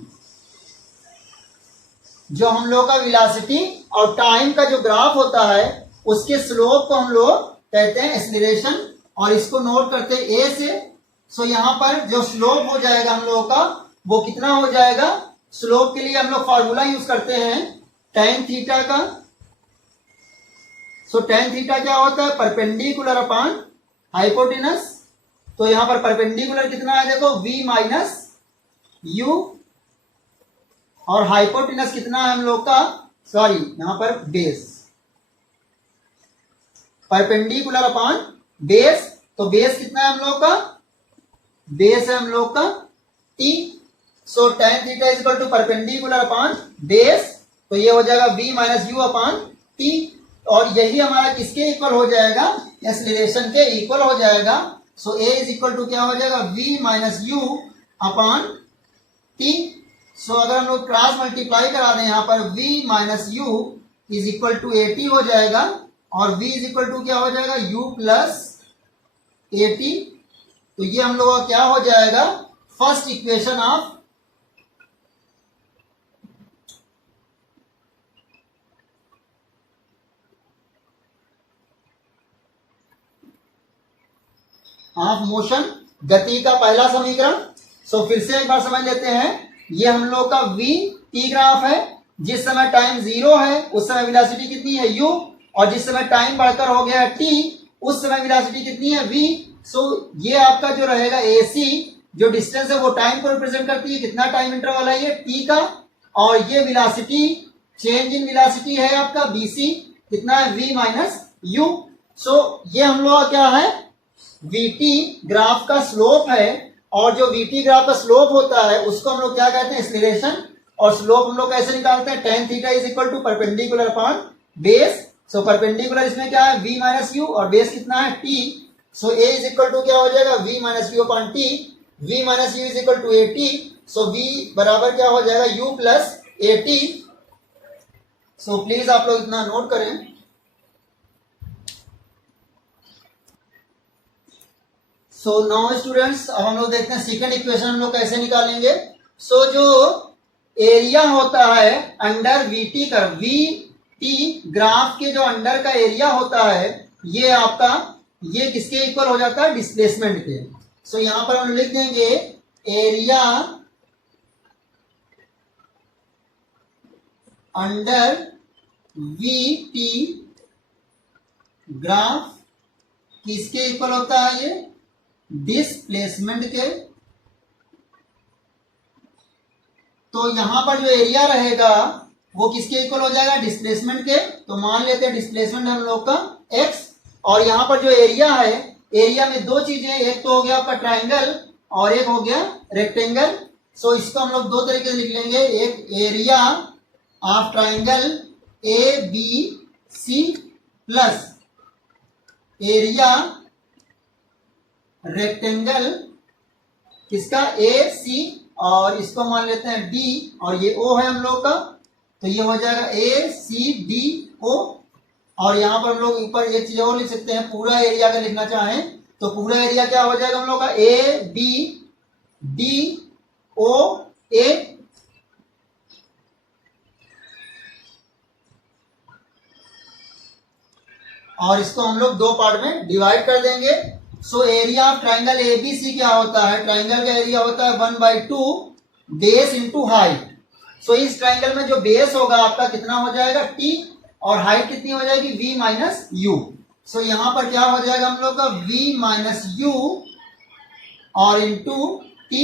जो हम लोग का वेलोसिटी और टाइम का जो ग्राफ होता है उसके स्लोप को हम लोग कहते हैं एक्सेलरेशन, और इसको नोट करते हैं ए से। सो यहां पर जो स्लोप हो जाएगा हम लोगों का वो कितना हो जाएगा, स्लोप के लिए हम लोग फॉर्मूला यूज करते हैं tan थीटा का। सो tan थीटा क्या होता है, परपेंडिकुलर अपॉन हाइपोटेनस। तो यहां पर परपेंडिकुलर कितना है, देखो v माइनस u, और हाइपोटेनस कितना है हम लोग का, सॉरी यहां पर बेस, परपेंडिकुलर अपॉन बेस। तो बेस कितना है हम लोग का, बेस है हम लोग का t। So tan theta is equal to perpendicular upon base, तो ये हो जाएगा v minus you upon t, और यही हमारा किसके इक्वल हो जाएगा, एक्सेलरेशन के इक्वल हो जाएगा। सो a इज इक्वल टू क्या हो जाएगा, v minus you upon t। सो अगर हम लोग क्रॉस मल्टीप्लाई करा दें यहाँ पर v minus you is equal to AT हो जाएगा, और v इज इक्वल टू क्या हो जाएगा, u प्लस AT। तो ये हम लोग का क्या हो जाएगा, first equation of of motion, गति का पहला समीकरण। सो फिर से एक बार समझ लेते हैं, ये हम लोग का v t ग्राफ है। जिस समय टाइम 0 है उस समय वेलोसिटी कितनी है u, और जिस समय टाइम बढ़कर हो गया है t उस समय वेलोसिटी कितनी है v। सो ये आपका जो रहेगा ac जो डिस्टेंस है वो टाइम को रिप्रेजेंट करती है, कितना टाइम इंटरवल है ये t का, और ये वेलोसिटी चेंज इन वेलोसिटी है आपका bc, कितना है v माइनस u। सो ये हम लोग का क्या है, vt ग्राफ का स्लोप है, और जो vt ग्राफ का स्लोप होता है उसको हम लोग क्या कहते हैं, एक्सीलरेशन। और स्लोप हम लोग कैसे निकालते हैं, tan theta is equal to perpendicular upon base. So perpendicular इसमें क्या है v माइनस यू, और बेस कितना है t। So a is equal to क्या हो जाएगा v minus you upon t, v minus you is equal to a t। So v बराबर क्या हो जाएगा u plus a t। So please आप लोग इतना नोट करें। सो नाउ स्टूडेंट्स, अब हम लोग देखते हैं सेकंड इक्वेशन हम लोग कैसे निकालेंगे। सो जो एरिया होता है अंडर वीटी का, वीटी ग्राफ के जो अंडर का एरिया होता है ये आपका, ये किसके इक्वल हो जाता है, डिस्प्लेसमेंट के। सो यहां पर हम लिख देंगे एरिया अंडर वीटी ग्राफ किसके इक्वल होता है, ये डिस्प्लेसमेंट के। तो यहां पर जो एरिया रहेगा वो किसके इक्वल हो जाएगा, डिस्प्लेसमेंट के। तो मान लेते हैं डिस्प्लेसमेंट हम लोग का x, और यहां पर जो एरिया है, एरिया में दो चीजें, एक तो हो गया आपका ट्राइंगल और एक हो गया रेक्टेंगल। सो इसको हम लोग दो तरीके से लिख लेंगे, एक area of triangle A B C plus area rectangle किसका, ए सी, और इसको मान लेते हैं डी, और ये ओ है हम लोग का। तो ये हो जाएगा ए सी डी ओ। और यहां पर हम लोग ऊपर एक चीज और लिख सकते हैं, पूरा एरिया अगर लिखना चाहें तो पूरा एरिया क्या हो जाएगा हम लोग का, ए बी डी ओ ए। और इसको हम लोग दो पार्ट में डिवाइड कर देंगे। So area of triangle ABC क्या होता है, ट्राइंगल का एरिया होता है 1/2 बेस इंटू हाइट। सो इस ट्राइंगल में जो बेस होगा आपका कितना हो जाएगा t, और हाइट कितनी हो जाएगी v माइनस यू। सो यहां पर क्या हो जाएगा हम लोग का v माइनस यू और इंटू t,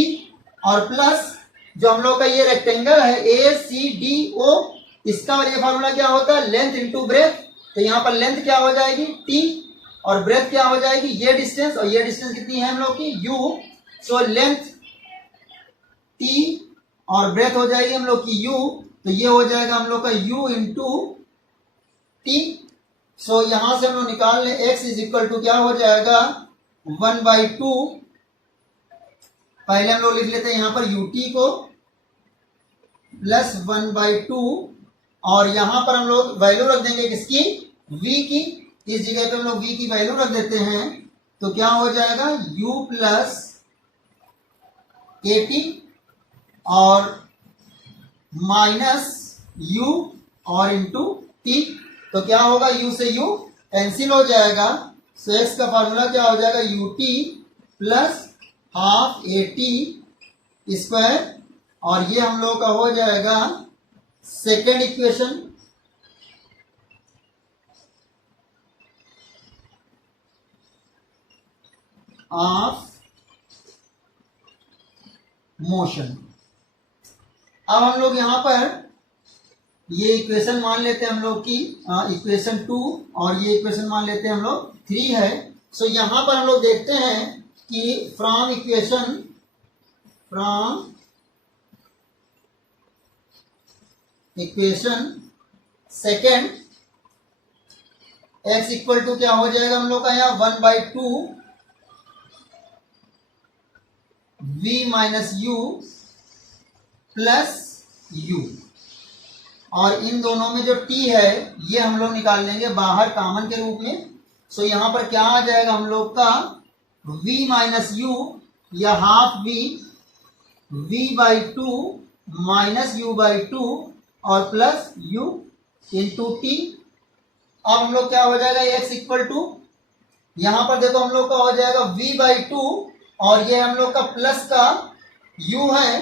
और प्लस जो हम लोग का ये रेक्टेंगल है ए सी डी ओ, इसका ये फॉर्मूला क्या होता है, लेंथ इंटू ब्रेथ। तो यहाँ पर लेंथ क्या हो जाएगी t, और ब्रेथ क्या हो जाएगी, ये डिस्टेंस, और ये डिस्टेंस कितनी है हम लोग की u। सो लेंथ t और ब्रेथ हो जाएगी हम लोग की u, तो ये हो जाएगा हम लोग का u इंटू t। सो यहां से हम लोग निकाल लें x इज इक्वल टू क्या हो जाएगा 1/2, पहले हम लोग लिख लेते हैं यहां पर ut को प्लस 1/2, और यहां पर हम लोग वैल्यू रख देंगे किसकी, v की। इस जगह पे हम लोग v की वैल्यू रख देते हैं, तो क्या हो जाएगा u प्लस एटी और माइनस u और इंटू t। तो क्या होगा, u से u कैंसिल हो जाएगा। सो x का फार्मूला क्या हो जाएगा, ut plus half eighty square, और ये हम लोग का हो जाएगा सेकेंड इक्वेशन। Of motion. अब हम लोग यहां पर ये इक्वेशन मान लेते हैं हम लोग की इक्वेशन 2, और ये इक्वेशन मान लेते हैं हम लोग 3 है। सो यहां पर हम लोग देखते हैं कि from equation second x equal to क्या हो जाएगा हम लोग का यहाँ 1/2 v minus u plus u, और इन दोनों में जो t है ये हम लोग निकाल लेंगे बाहर कॉमन के रूप में। सो यहां पर क्या आ जाएगा हम लोग का v माइनस यू या हाफ v/2 माइनस u/2 और प्लस u इंटू टी। अब हम लोग क्या हो जाएगा x इक्वल टू, यहाँ पर देखो हम लोग का हो जाएगा v/2 और ये हम लोग का प्लस का u है,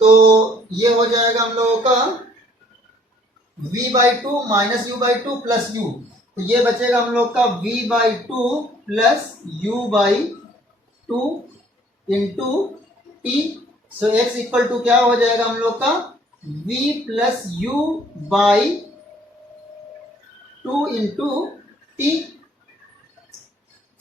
तो ये हो जाएगा हम लोगों का v/2 minus u/2 plus u, तो ये बचेगा हम लोग का v/2 plus u/2 into t. So x equal to क्या हो जाएगा हम लोग का v plus u/2 into t.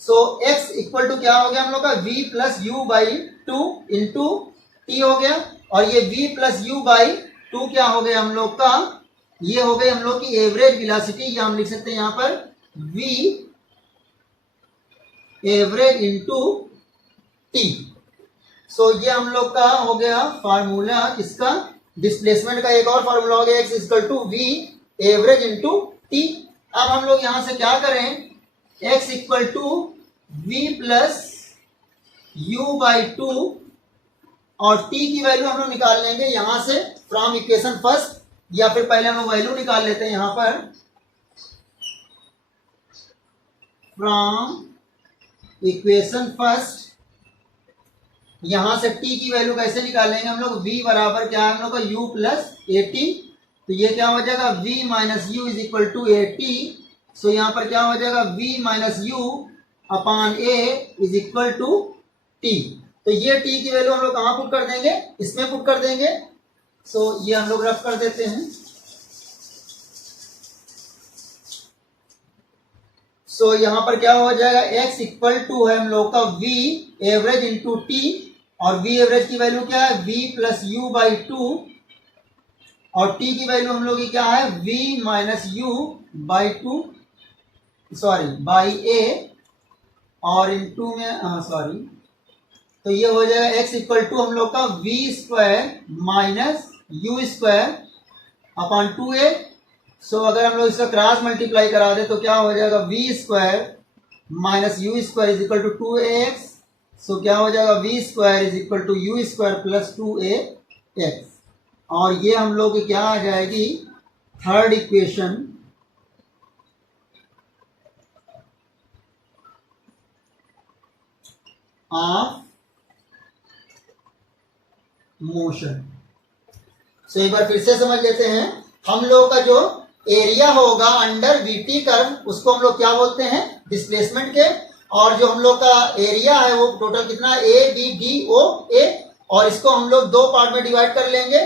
So x equal to क्या हो गया हम लोग का v plus u/2 into T हो गया, और ये v प्लस u/2 क्या हो गया हम लोग का, ये हो गई हम लोग की एवरेज वेलोसिटी, या हम लिख सकते हैं यहाँ पर v एवरेज इंटू टी। सो ये हम लोग का हो गया फार्मूला किसका, डिस्प्लेसमेंट का। एक और फार्मूला हो गया x equal to v average into t. अब हम लोग यहां से क्या करें, x equal to v plus u/2 और t की वैल्यू हम लोग निकाल लेंगे यहां से फ्रॉम इक्वेशन फर्स्ट, या फिर पहले हम लोग वैल्यू निकाल लेते हैं यहां पर फ्रॉम इक्वेशन फर्स्ट। यहां से t की वैल्यू कैसे निकालेंगे हम लोग, v बराबर क्या है हम लोग का u प्लस ए टी, तो ये क्या हो जाएगा v minus you is equal to a t. So यहाँ पर क्या हो जाएगा v minus you upon a is equal to t. तो ये t की वैल्यू हम लोग कहाँ पुट कर देंगे, इसमें पुट कर देंगे। सो ये हम लोग रफ कर देते हैं। सो यहाँ पर क्या हो जाएगा x इक्वल टू है हम लोग का v एवरेज इंटू टी, और v एवरेज की वैल्यू क्या है v प्लस u/2, और t की वैल्यू हम लोग की क्या है v minus u/2 sorry by a, और इंटू में सॉरी, तो ये हो जाएगा x इक्वल टू हम लोग का v square minus u square upon 2a। सो अगर हम लोग इसका क्रॉस मल्टीप्लाई करा दे तो क्या हो जाएगा v square minus u square is equal to 2ax। So क्या हो जाएगा v square is equal to u square plus 2ax, और ये हम लोग की क्या आ जाएगी third equation of motion. So एक बार फिर से समझ लेते हैं, हम लोग का जो एरिया होगा अंडर वीटी कर्व उसको हम लोग क्या बोलते हैं, डिस्प्लेसमेंट के, और जो हम लोग का एरिया है वो टोटल कितना है ए बी डी ओ ए, और इसको हम लोग दो पार्ट में डिवाइड कर लेंगे।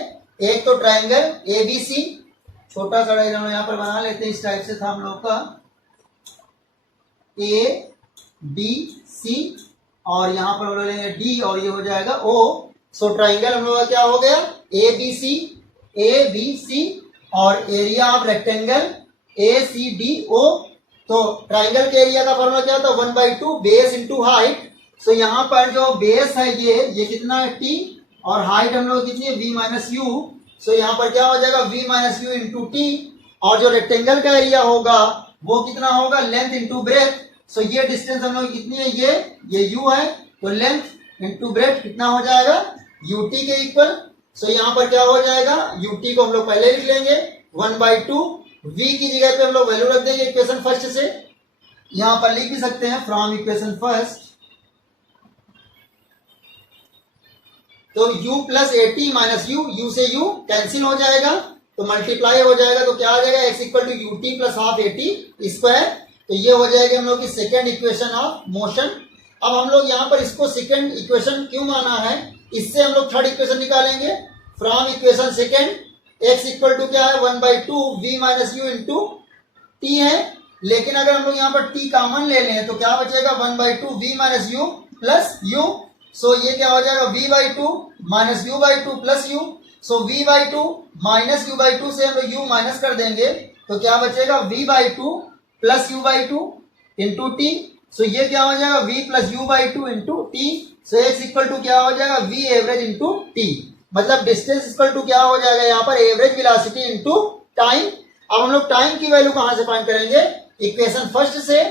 एक तो ट्राइंगल ए बी सी, छोटा सा डायग्राम यहाँ पर बना लेते हैं, इस टाइप से था हम लोग का ए बी सी, और यहाँ पर हम लोग लेंगे डी, और ये हो जाएगा ओ। सो ट्राइंगल हम लोग का क्या हो गया ए बी सी, और area of rectangle A C D O. तो ट्राइंगल के एरिया का फॉर्मूला क्या था 1/2 बेस इंटू हाइट। सो यहाँ पर जो बेस है ये कितना है टी, और हाइट हम लोग कितनी है v माइनस यू। सो यहाँ पर क्या हो जाएगा v minus u into T, और जो रेक्टेंगल का एरिया होगा वो कितना होगा लेंथ इंटू ब्रेथ। सो ये डिस्टेंस हम लोग कितनी है ये u है, तो लेंथ इंटू ब्रेथ कितना हो जाएगा ut के इक्वल। सो यहाँ पर क्या हो जाएगा ut को हम लोग पहले लिख लेंगे 1/2, v की जगह पे हम लोग वैल्यू रख देंगे इक्वेशन फर्स्ट से, यहाँ पर लिख भी सकते हैं फ्रॉम इक्वेशन फर्स्ट। तो u plus a T minus u से u कैंसिल हो जाएगा, तो मल्टीप्लाई हो जाएगा, तो क्या आ जाएगा x equal to u t plus half a t square. तो ये हो जाएगी हम लोग की सेकेंड इक्वेशन ऑफ मोशन। अब हम लोग यहाँ पर इसको सेकेंड इक्वेशन क्यों माना है, इससे हम लोग थर्ड इक्वेशन निकालेंगे from equation second. x equal to क्या है 1/2 v minus u into t है, लेकिन अगर हम लोग यहाँ पर t कॉमन ले लें तो क्या बचेगा 1/2 v minus u plus u. So ये क्या हो जाएगा v/2 minus u/2 plus u. So v/2 minus u/2 से हम लोग u माइनस कर देंगे, तो क्या बचेगा v/2 plus u/2 into t. सो ये क्या हो जाएगा v plus u/2 into t. So x equal to क्या हो जाएगा v एवरेज इंटू टी, मतलब डिस्टेंस इक्वल टू क्या हो जाएगा यहाँ पर एवरेज वेलोसिटी इंटू टाइम। अब हम लोग टाइम की वैल्यू कहां से फाइंड करेंगे, इक्वेशन फर्स्ट से।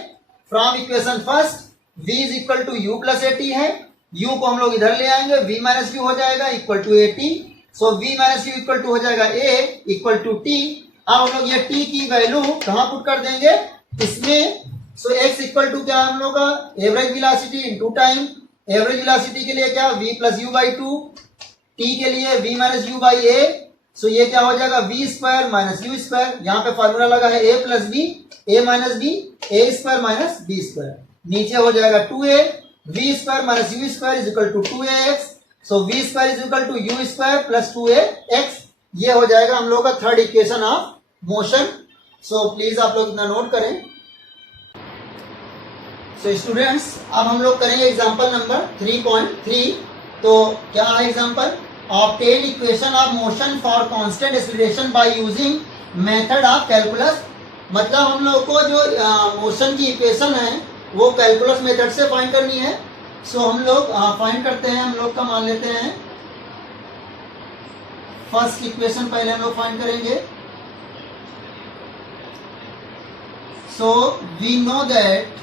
From equation first v is equal to u plus a t है, u को हम लोग इधर ले आएंगे, v माइनस यू हो जाएगा equal to a t. So v minus u equal to हो जाएगा a इक्वल टू टी। अब हम लोग ये t की वैल्यू कहां पुट कर देंगे, इसमें सो एक्स इक्वल टू क्या है हम लोग का average velocity into time. Average velocity के लिए क्या v plus u by two, t के लिए v minus u by a. So ये क्या हो जाएगा v square minus u square. यहाँ पे फॉर्मूला लगा है a plus b, a minus b, a square minus b square. नीचे हो जाएगा 2a v square minus u square is equal to 2ax। So v square is equal to u square plus 2ax। ये हो जाएगा हम लोग का third equation of motion. So please आप लोग इतना नोट करें। सो स्टूडेंट्स अब हम लोग करेंगे एग्जांपल नंबर 3.3। तो क्या है example? Obtain equation of motion for constant acceleration by using method of calculus. मतलब हम लोग को जो मोशन की इक्वेशन है वो कैलकुलस मेथड से फाइंड करनी है। सो हम लोग फाइंड करते हैं। हम लोग का मान लेते हैं फर्स्ट इक्वेशन पहले हम लोग फाइंड करेंगे। सो वी नो दैट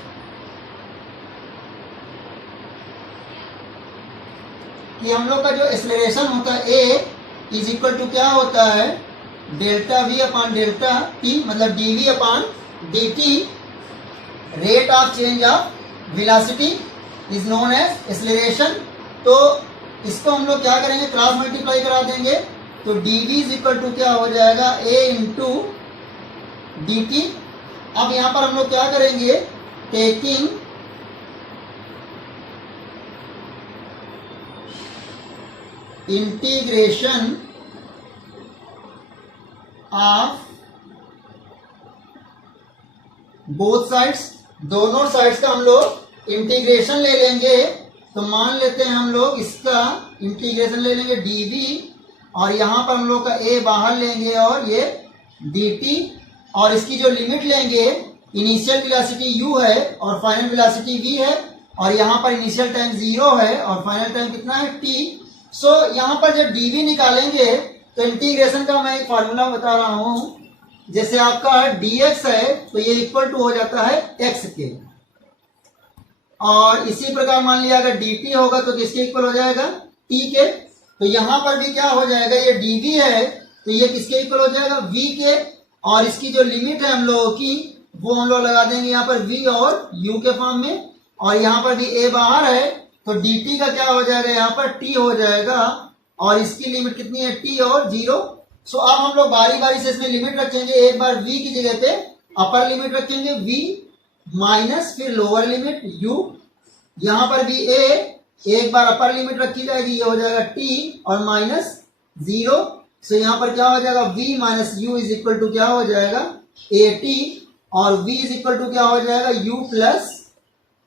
कि हम लोग का जो एक्सेलरेशन होता है a इज इक्वल टू क्या होता है delta v upon delta t, मतलब dv upon dt। Rate of change of velocity is known as acceleration. तो इसको हम लोग क्या करेंगे क्रॉस मल्टीप्लाई करा देंगे। तो dv इज इक्वल टू क्या हो जाएगा a इंटू dt। अब यहां पर हम लोग क्या करेंगे taking integration of both sides, दोनों साइड्स का हम लोग इंटीग्रेशन ले लेंगे। तो मान लेते हैं हम लोग इसका इंटीग्रेशन ले लेंगे dv और यहां पर हम लोग का a बाहर लेंगे और ये dt और इसकी जो लिमिट लेंगे इनिशियल वेलोसिटी u है और फाइनल वेलोसिटी v है और यहां पर इनिशियल टाइम 0 है और फाइनल टाइम कितना है t। सो यहाँ पर जब dv निकालेंगे तो इंटीग्रेशन का मैं एक फार्मूला बता रहा हूं। जैसे आपका dx है तो ये इक्वल टू हो जाता है x के, और इसी प्रकार मान लिया अगर dt होगा तो किसके इक्वल हो जाएगा t के। तो यहाँ पर भी क्या हो जाएगा ये dv है तो ये किसके इक्वल हो जाएगा v के, और इसकी जो लिमिट है हम लोगों की वो हम लोग लगा देंगे यहाँ पर v और u के फॉर्म में, और यहाँ पर भी a बाहर है तो dt का क्या हो जाएगा यहाँ पर t हो जाएगा और इसकी लिमिट कितनी है t और 0। सो अब हम लोग बारी बारी से इसमें लिमिट रखेंगे। एक बार v की जगह पे अपर लिमिट रखेंगे v माइनस फिर लोअर लिमिट u। यहाँ पर भी a एक बार अपर लिमिट रखी जाएगी, ये हो जाएगा t और माइनस 0। सो यहाँ पर क्या हो जाएगा v minus u is equal to क्या हो जाएगा at और v इज इक्वल टू क्या हो जाएगा u प्लस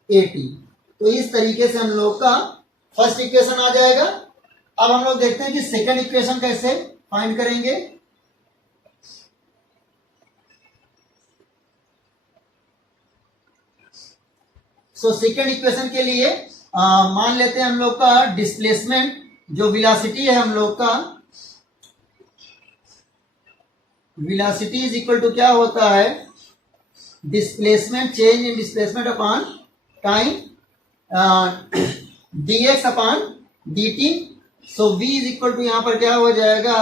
at। तो इस तरीके से हम लोग का फर्स्ट इक्वेशन आ जाएगा। अब हम लोग देखते हैं कि सेकंड इक्वेशन कैसे फाइंड करेंगे। सो सेकंड इक्वेशन के लिए मान लेते हैं हम लोग का डिस्प्लेसमेंट जो वेलोसिटी है हम लोग का वेलोसिटी इज इक्वल टू क्या होता है displacement change in displacement upon time dx upon dt। So v is equal to यहां पर क्या हो जाएगा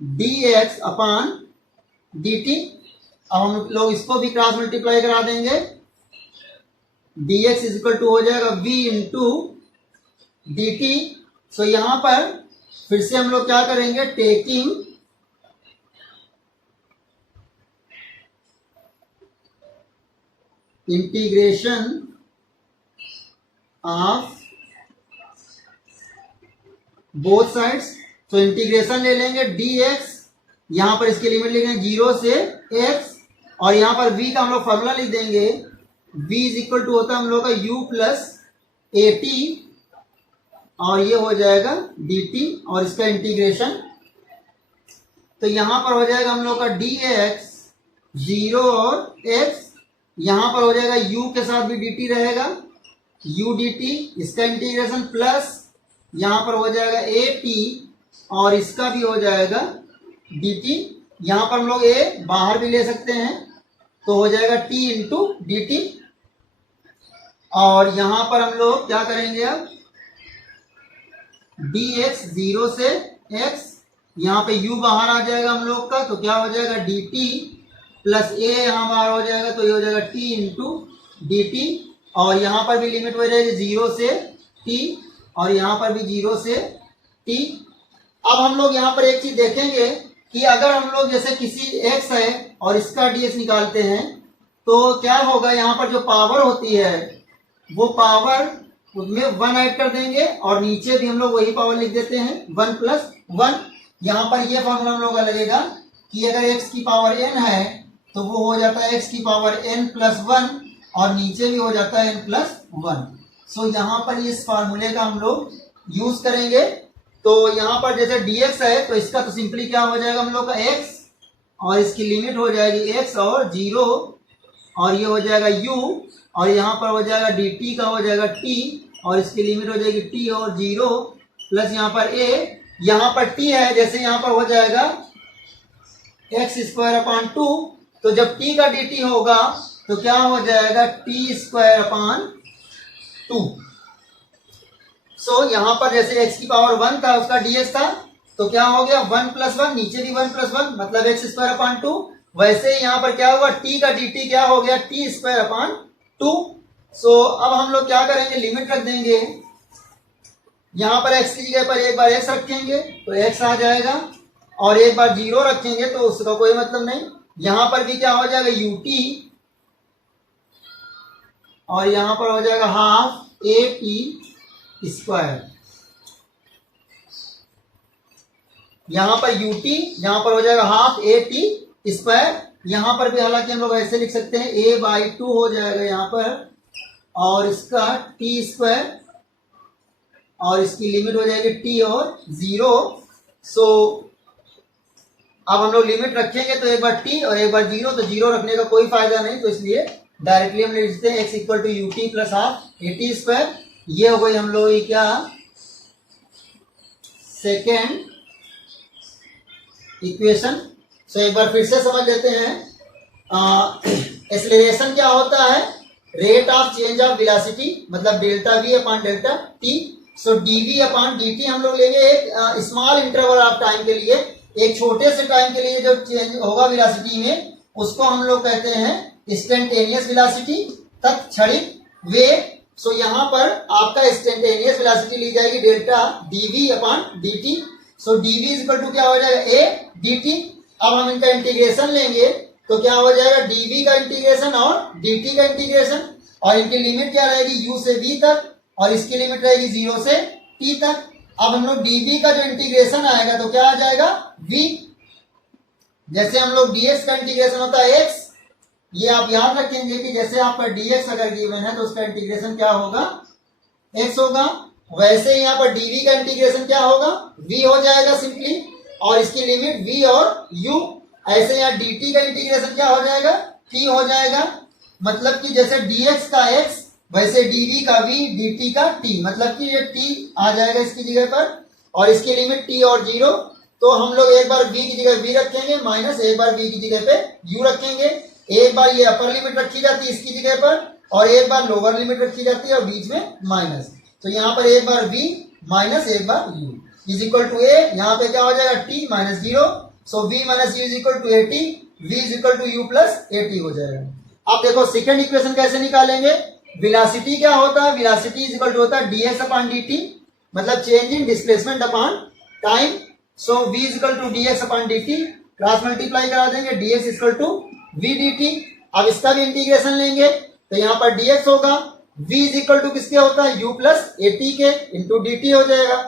dx अपॉन dt। अब हम लोग इसको भी क्रॉस मल्टीप्लाई करा देंगे। dx इज इक्वल टू हो जाएगा v इंटू dt। सो यहां पर फिर से हम लोग क्या करेंगे taking integration of both sides. तो इंटीग्रेशन ले लेंगे dx, यहां पर इसकी लिमिट लिखेंगे 0 से x और यहां पर v का हम लोग फॉर्मूला लिख देंगे। v इज इक्वल टू होता है हम लोग का u प्लस at और ये हो जाएगा dt और इसका इंटीग्रेशन। तो यहां पर हो जाएगा हम लोग का dx 0 और x, यहां पर हो जाएगा u के साथ भी dt रहेगा u dt, इसका इंटीग्रेशन प्लस यहां पर हो जाएगा at और इसका भी हो जाएगा dt। यहां पर हम लोग a बाहर भी ले सकते हैं तो हो जाएगा t इंटू dt। और यहां पर हम लोग क्या करेंगे अब dx 0 से x, यहां पे u बाहर आ जाएगा हम लोग का तो क्या हो जाएगा dt प्लस a यहां बाहर हो जाएगा तो ये हो जाएगा t इंटू dt, और यहाँ पर भी लिमिट हो जाएगी 0 से t, और यहाँ पर भी 0 से t। अब हम लोग यहाँ पर एक चीज देखेंगे कि अगर हम लोग जैसे किसी x है और इसका dx निकालते हैं तो क्या होगा, यहाँ पर जो पावर होती है वो पावर उसमें 1 ऐड कर देंगे और नीचे भी हम लोग वही पावर लिख देते हैं 1 प्लस 1। यहाँ पर ये फॉर्मूला हम लोग का लगेगा कि अगर x की पावर n है तो वो हो जाता है x की पावर n प्लस 1, और नीचे भी हो जाता है n प्लस 1। सो यहाँ पर इस फार्मूले का हम लोग यूज करेंगे। तो यहाँ पर जैसे dx है तो इसका तो सिंपली क्या हो जाएगा हम लोग का x, और इसकी लिमिट हो जाएगी x और 0, और ये हो जाएगा u, और यहाँ पर हो जाएगा dt का हो जाएगा t, और इसकी लिमिट हो जाएगी t और 0 प्लस यहाँ पर a, यहाँ पर t है जैसे यहाँ पर हो जाएगा x² 2, तो जब t का dt होगा तो क्या हो जाएगा t² 2। सो यहाँ पर जैसे x की पावर 1 था उसका dx था तो क्या हो गया 1 प्लस 1, नीचे भी 1 प्लस 1 मतलब x² 2। वैसे ही यहाँ पर क्या हुआ t का dt क्या हो गया t² 2। सो अब हम लोग क्या करेंगे, लिमिट रख देंगे। यहाँ पर x की जगह पर एक बार x रखेंगे तो x आ जाएगा, और एक बार 0 रखेंगे तो उसका कोई मतलब नहीं। यहाँ पर भी क्या हो जाएगा ut, और यहाँ पर हो जाएगा हाफ at²। यहाँ पर ut, यहाँ पर हो जाएगा हाफ at²। यहाँ पर भी हालांकि हम लोग ऐसे लिख सकते हैं a/2 हो जाएगा यहाँ पर, और इसका t², और इसकी लिमिट हो जाएगी t और 0। सो अब हम लोग लिमिट रखेंगे तो एक बार t और एक बार 0, तो 0 रखने का कोई फायदा नहीं, तो इसलिए डायरेक्टली हम लिखते हैं x equal to ut plus half at²। ये हो गई हम लोग क्या सेकेंड इक्वेशन। सो एक बार फिर से समझ लेते हैं। एक्सेलरेशन क्या होता है, rate of change of velocity मतलब delta v upon delta t। So dv upon dt हम लोग लेंगे एक स्मॉल इंटरवल ऑफ टाइम के लिए, एक छोटे से टाइम के लिए जो चेंज होगा वेलोसिटी में उसको हम लोग कहते हैं इंस्टेंटेनियस वेलोसिटी, तत्क्षणिक वेग। सो यहाँ पर आपका इंस्टेंटेनियस वेलोसिटी ली जाएगी delta dv upon dt। So dv is equal to क्या हो जाएगा a dt। अब हम इनका इंटीग्रेशन लेंगे तो क्या हो जाएगा dv का इंटीग्रेशन और dt का इंटीग्रेशन, और इनकी लिमिट क्या रहेगी u से v तक, और इसकी लिमिट रहेगी 0 से t तक। अब हम लोग dv का जो इंटीग्रेशन आएगा तो क्या आ जाएगा v, जैसे हम लोग dx का इंटीग्रेशन होता है x, ये आप याद रखेंगे कि जैसे आपका dx अगर गिवन है तो उसका इंटीग्रेशन क्या होगा x होगा, वैसे ही यहाँ पर dv का इंटीग्रेशन क्या होगा v हो जाएगा सिंपली, और इसकी लिमिट v और u। ऐसे यहाँ dt का इंटीग्रेशन क्या हो जाएगा t हो जाएगा, मतलब कि जैसे dx का x वैसे dv का v dt का t, मतलब कि ये t आ जाएगा इसकी जगह पर, और इसकी लिमिट t और 0। तो हम लोग एक बार v की जगह v रखेंगे माइनस, एक बार v की जगह पे u रखेंगे, एक बार ये अपर लिमिट रखी जाती है इसकी जगह पर, और एक बार लोअर लिमिट रखी जाती है और बीच में माइनस। तो यहाँ पर एक बार v माइनस एक बार u is equal to a, यहाँ पे क्या हो जाएगा t minus 0। So v minus u is equal to at, v is equal to u plus at हो जाएगा। अब देखो सेकेंड इक्वेशन कैसे निकालेंगे। वेलोसिटी क्या होता है, वेलोसिटी इज इक्वल टू होता है dx अपॉन dt, मतलब change in displacement upon time. So v is equal to dx upon dt, cross multiply करा देंगे, dx is equal to v dt। अब इसका भी इंटीग्रेशन लेंगे तो यहाँ पर dx होगा, v इज इक्वल टू किसके होता है u प्लस at के इंटू dt हो जाएगा।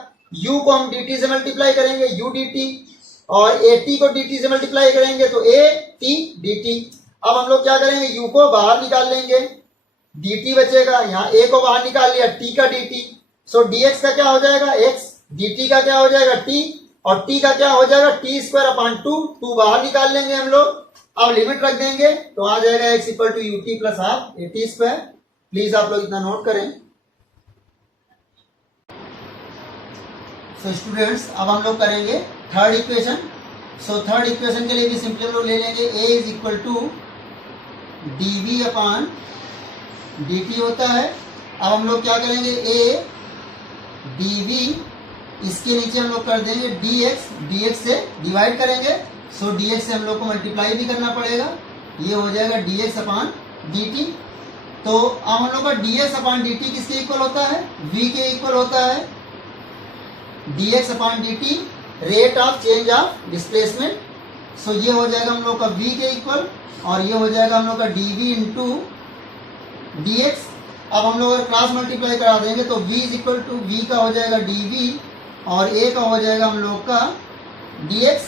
u को हम dt से मल्टीप्लाई करेंगे u dt, और at को dt से मल्टीप्लाई करेंगे तो a t dt। अब हम लोग क्या करेंगे, u को बाहर निकाल लेंगे, dt बचेगा, यहाँ a को बाहर निकाल लिया t का dt। सो dx का क्या हो जाएगा x, dt का क्या हो जाएगा t, और t का क्या हो जाएगा t² अपॉन 2, 2 बाहर निकाल लेंगे हम लोग। अब लिमिट रख देंगे तो आ जाएगा x equal to ut plus half at²। Please आप लोग इतना नोट करें। सो स्टूडेंट्स अब हम लोग करेंगे third equation. So third equation के लिए भी सिंपली हम लोग ले लेंगे a is equal to dv upon dt होता है। अब हम लोग क्या करेंगे, a dv, इसके नीचे हम लोग कर देंगे dx, dx से डिवाइड करेंगे। सो dx से हम लोग को मल्टीप्लाई भी करना पड़ेगा, ये हो जाएगा dx अपॉन dt। तो अब हम लोग का dx अपॉन dt किसके इक्वल होता है, v के इक्वल होता है। dx upon dt rate of change of displacement, so ये हो जाएगा हम लोग का v के इक्वल, और ये हो जाएगा हम लोग का dv इंटू dx। अब हम लोग अगर क्रॉस मल्टीप्लाई करा देंगे तो v is equal to v का हो जाएगा dv और a का हो जाएगा हम लोग का dx।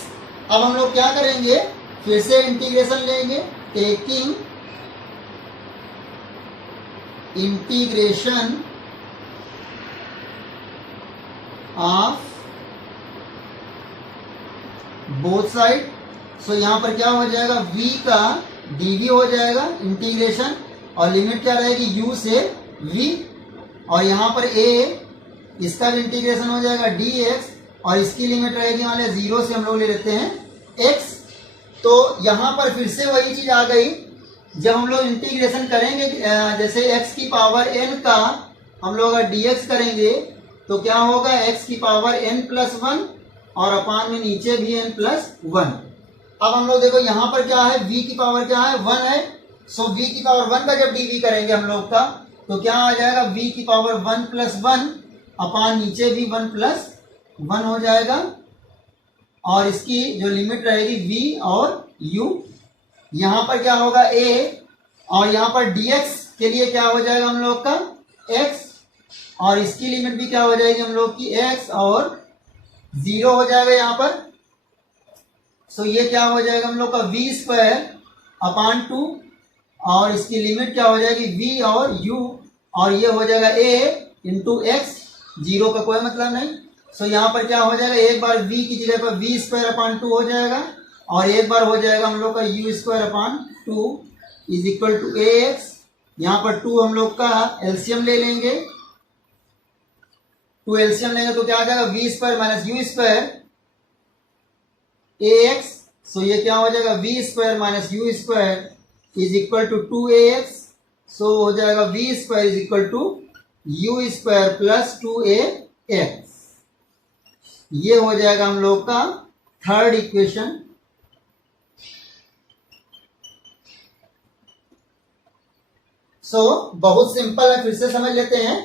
अब हम लोग क्या करेंगे, फिर से इंटीग्रेशन लेंगे, taking integration of both side. So यहाँ पर क्या हो जाएगा, v का dv हो जाएगा इंटीग्रेशन, और लिमिट क्या रहेगी u से v, और यहाँ पर a इसका भी इंटीग्रेशन हो जाएगा dx, और इसकी लिमिट रहेगी मान लिया 0 से हम लोग ले लेते हैं x। तो यहाँ पर फिर से वही चीज आ गई, जब हम लोग इंटीग्रेशन करेंगे जैसे x की पावर n का हम लोग अगर dx करेंगे तो क्या होगा, x की पावर n प्लस 1 और अपान में नीचे भी n प्लस 1। अब हम लोग देखो यहाँ पर क्या है, v की पावर क्या है 1 है, सो v की पावर 1 का जब dv करेंगे हम लोग का तो क्या आ जाएगा, v की पावर 1 प्लस 1 अपान नीचे भी 1 प्लस 1 हो जाएगा, और इसकी जो लिमिट रहेगी v और u। यहाँ पर क्या होगा a, और यहाँ पर dx के लिए क्या हो जाएगा हम लोग का x, और इसकी लिमिट भी क्या हो जाएगी हम लोग की x, और 0 हो जाएगा यहाँ पर। सो ये क्या हो जाएगा हम लोग का v स्क्वायर अपान 2, और इसकी लिमिट क्या हो जाएगी v और u, और ये हो जाएगा a इंटू एक्स, 0 का कोई मतलब नहीं। सो यहाँ पर क्या हो जाएगा, एक बार v की जगह पर v स्क्वायर अपान 2 हो जाएगा, और एक बार हो जाएगा हम लोग का u square upon 2 is equal to ax। यहाँ पर 2 हम लोग का एलसीएम ले लेंगे, 2 एलसीएम लेंगे तो क्या आ जाएगा, v square minus u square ax। So ये क्या हो जाएगा, v square minus u square is equal to 2ax। So हो जाएगा v square is equal to u square plus 2ax। ये हो जाएगा हम लोग का थर्ड इक्वेशन। सो बहुत सिंपल है, फिर से समझ लेते हैं।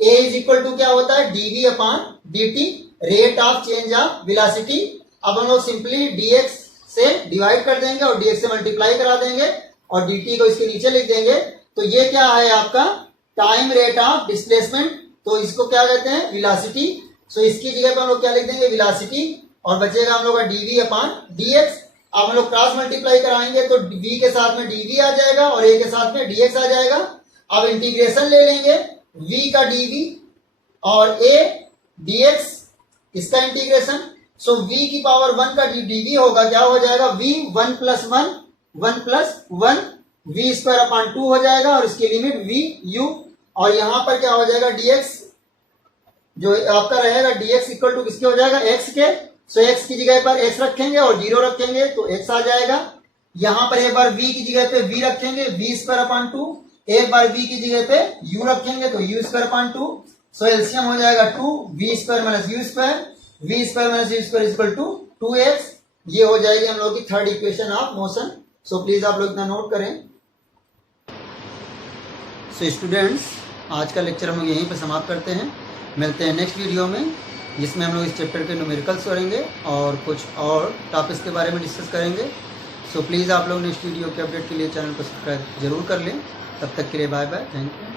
a इज इक्वल टू क्या होता है, dv upon dt rate of change of velocity. अब हम लोग सिंपली dx से डिवाइड कर देंगे और dx से मल्टीप्लाई करा देंगे और dt को इसके नीचे लिख देंगे। तो ये क्या है आपका टाइम रेट ऑफ डिस्प्लेसमेंट, तो इसको क्या कहते हैं, वेलोसिटी। सो इसकी जगह पे हम लोग क्या लिख देंगे, वेलोसिटी, और बचेगा हम लोग का dv अपान dx। अब हम लोग क्रॉस मल्टीप्लाई कराएंगे तो v के साथ में dv आ जाएगा और a के साथ में dx आ जाएगा। अब इंटीग्रेशन ले लेंगे, v का dv और a dx, इसका इंटीग्रेशन। सो v की पावर 1 का dv होगा, क्या हो जाएगा, v 1 plus 1 1 plus 1 v square upon 2 हो जाएगा, और इसकी लिमिट v u, और यहाँ पर क्या हो जाएगा dx, जो आपका रहेगा dx इक्वल टू किसके हो जाएगा, x के। सो x की जगह पर x रखेंगे और 0 रखेंगे तो x आ जाएगा। यहाँ पर एक बार v की जगह पे v रखेंगे, v स्क्वायर अपान 2, एक बार v की जगह पे u रखेंगे तो u square upon 2। So LCM हो जाएगा 2 v square minus u square, v square minus u square equal to 2x। ये हो जाएगी हम लोग की third equation of motion. So please आप लोग इतना नोट करें। सो स्टूडेंट्स, आज का लेक्चर हम लोग यहीं पर समाप्त करते हैं। मिलते हैं नेक्स्ट वीडियो में, जिसमें हम लोग इस चैप्टर के न्यूमेरिकल्स करेंगे और कुछ और टॉपिक्स के बारे में डिस्कस करेंगे। सो प्लीज़ आप लोग नेक्स्ट वीडियो के अपडेट के लिए चैनल को सब्सक्राइब जरूर कर लें। तब तक के लिए बाय बाय, थैंक यू।